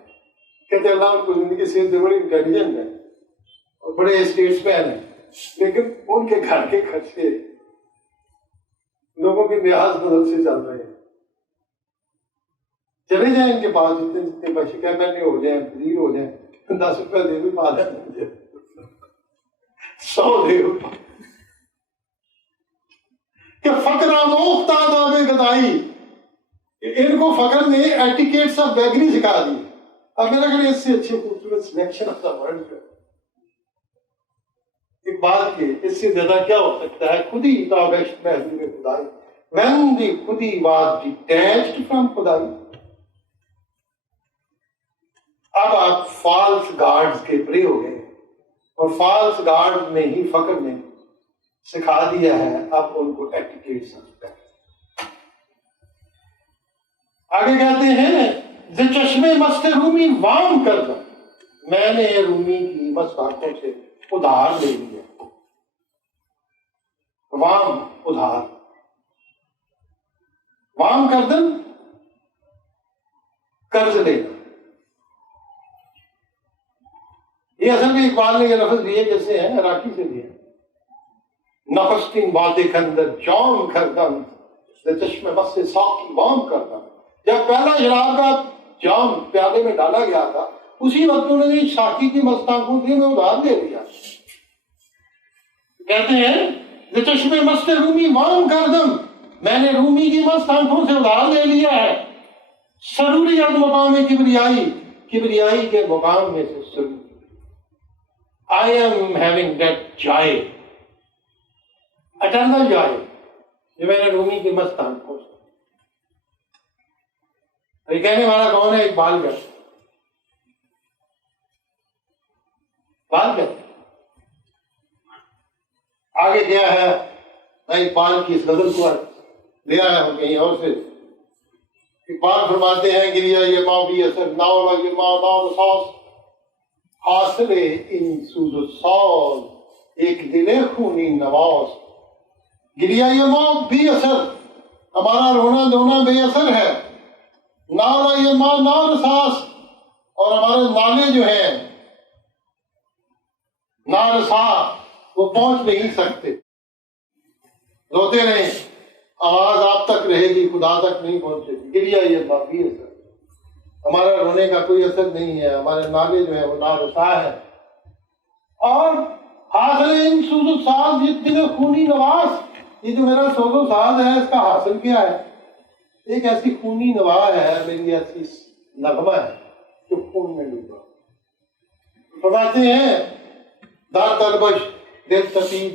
کہتے اللہ ان کو زندگی سے بڑے انٹیلیجنٹ ہیں اور بڑے اسٹیٹس مین ہیں، لیکن ان کے گھر کے خرچے لوگوں کے لحاظ بدل سے چل رہے ہیں۔ چلے جائیں ان کے پاس جتنے پیسے کیمرے ہو جائیں، وزیر ہو جائیں، 10 روپے دے بھی پا جائیں، 100 دے کہ فقر آموخت آداب گدائی، ان کو فقر نے ایٹیکیٹس آف بیگری سکھا دی۔ اب میرا خیال اس سے اچھے خوبصورت selection of the word Iqbal کے اس سے زیادہ کیا ہو سکتا ہے؟ خودی تابشت محجور خدائی، when the خودی was detached from خدائی۔ اب آپ فالس گاڈز کے پرے ہو گئے، اور فالس گاڈز میں ہی فقر نے سکھا دیا ہے اب ان کو ایٹیکیٹ سمجھتا ہے۔ آگے کہتے ہیں ز چشمے مست رومی وام کر دو، میں نے رومی کی مست آنکھوں سے ادھار لے لیا. وام ادھار، وام کردن قرض لینا. یہ اصل میں اقبال نے یہ لفظ دیے جیسے ہیں عراقی سے دیے. نخستین باد کندر جام کردم چشم بس سے ساقی وام کردم. جب پہلا شراب کا جام پیالے میں ڈالا گیا تھا اسی وقت انہوں نے ساقی کی مست آنکھوں سے میں ادھار دے دیا. کہتے ہیں چشم مست رومی وام کردم، میں نے رومی کی مست آنکھوں سے ادھار لے لیا ہے. سروری از مقام کبریائی، کبریائی کے مقام میں سے سرور. I am having that joy, eternal joy, جو میں نے رومی کی مست آنکھوں سے. یہ کہنے والا کون ہے؟ اقبال کا. اقبال کا آگے کیا ہے؟ میں اقبال کی اس غزل کو لے آیا ہوں کہیں اور سے. اقبال فرماتے ہیں گریا یہ ماں بھی اثر ناولا یہ ماں ناول ساس حاصل ان سوز و ساز ایک دل خونی نواز. گریا یہ ماں بھی اثر، ہمارا رونا دھونا بے اثر ہے. ناولا یہ ماں ناول ساس، اور ہمارے نالے جو ہیں نارسا وہ پہنچ نہیں سکتے. روتے رہیں، آواز آپ تک رہے گی، خدا تک نہیں پہنچے گی. گریا یہ باقی اثر، ہمارا رونے کا کوئی اثر نہیں ہے، ہمارے نالے جو ہے وہ نارسا ہے. اور حاصل ان سوز و ساز یہ دل خونی نواز، یہ جو میرا سوز و ساز ہے اس کا حاصل کیا ہے؟ ایک ایسی خونی نوا ہے، میری ایسی نغمہ ہے جو خون میں ڈوبا. فرماتے ہیں در تلبش دل سفید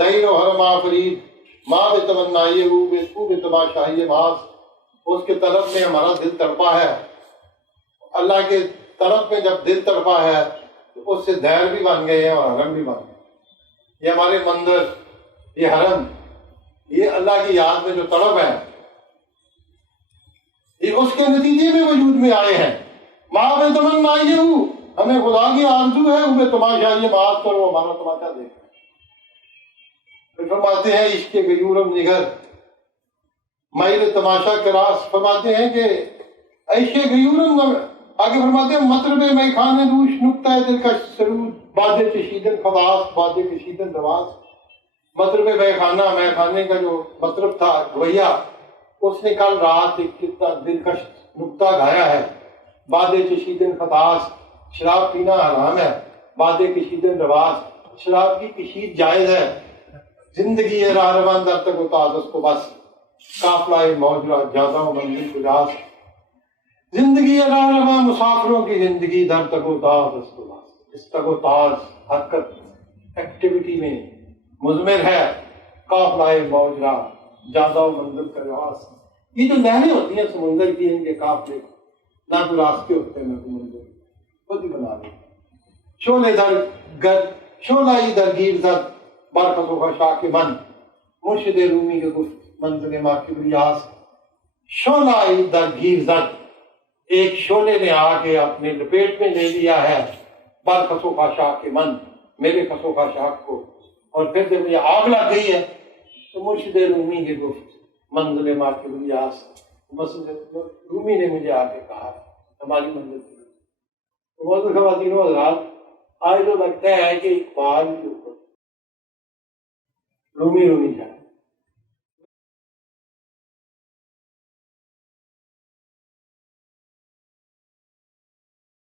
دیر و حرم آفرید ماں بے تمنائیے ہو بے تماشائی ماس. اس کے طرف میں ہمارا دل تڑپا ہے، اللہ کے طرف میں جب دل تڑپا ہے تو اس سے دیر بھی بن گئے ہیں اور حرم بھی بن گئے. یہ ہمارے مندر، یہ حرم، یہ اللہ کی یاد میں جو تڑپ ہے یہ اس کے نتیجے میں وجود میں آئے ہیں. ماں بے تمنائیے ہو، ہمیں خدا کی آرزو ہے، وہ تماشائی بات کر، وہ ہمارا تماشا دیکھ. پھر فرماتے ہیں عشق غیورم نگر مائل تماشا کراس. فرماتے ہیں کہ عشق غیورم، آگے فرماتے ہیں مطرب میں خانے دوش نقطہ دل کا سرود باد کشیدن خواص باد کشیدن رواز. مطرب میں خانہ، میں خانے کا جو مطرب تھا گویا، اس نے کل رات ایک کتنا دلکش نقطہ گایا ہے. باد کشیدن خطاس، شراب پینا حرام ہے. باد کشیدن رواز، شراب کی کشید جائز ہے. زندگی ہے راہ روان در تک اتاز اس کو بس قافلہ موجرہ جازہ و منزل کجاز. زندگی ہے راہ رواں مسافروں کی زندگی در تک اتاز اس کو بس. اس تک اتاز حرکت ایکٹیویٹی میں مضمر ہے. قافلہ موجرہ جازہ و منزل کجاز. یہ جو لہریں ہوتی ہیں سمندر کی، ان کے قافلے نہ کوئی راستے ہوتے ہیں نہ کوئی منزل، خود ہی بنا رہے. شعلے در گر شعلۂ درگیر زد برخط و خشاک من، مرشد رومی کے گفت منزل ما کبریاس. شعلۂ درگیر زد، ایک شعلے نے آ کے اپنے لپیٹ میں لے لیا ہے برخط و خشاک من، میرے خس و خشاک کو. اور پھر جب یہ آگ لگ گئی ہے تو مرشد رومی کے گفت منزل ما کبریاس، رومی نے مجھے آ کے کہا ہماری منزل کی. موجود خواتین و حضرات، آج تو لگتا ہے کہ اقبال کے اوپر رومی جائے.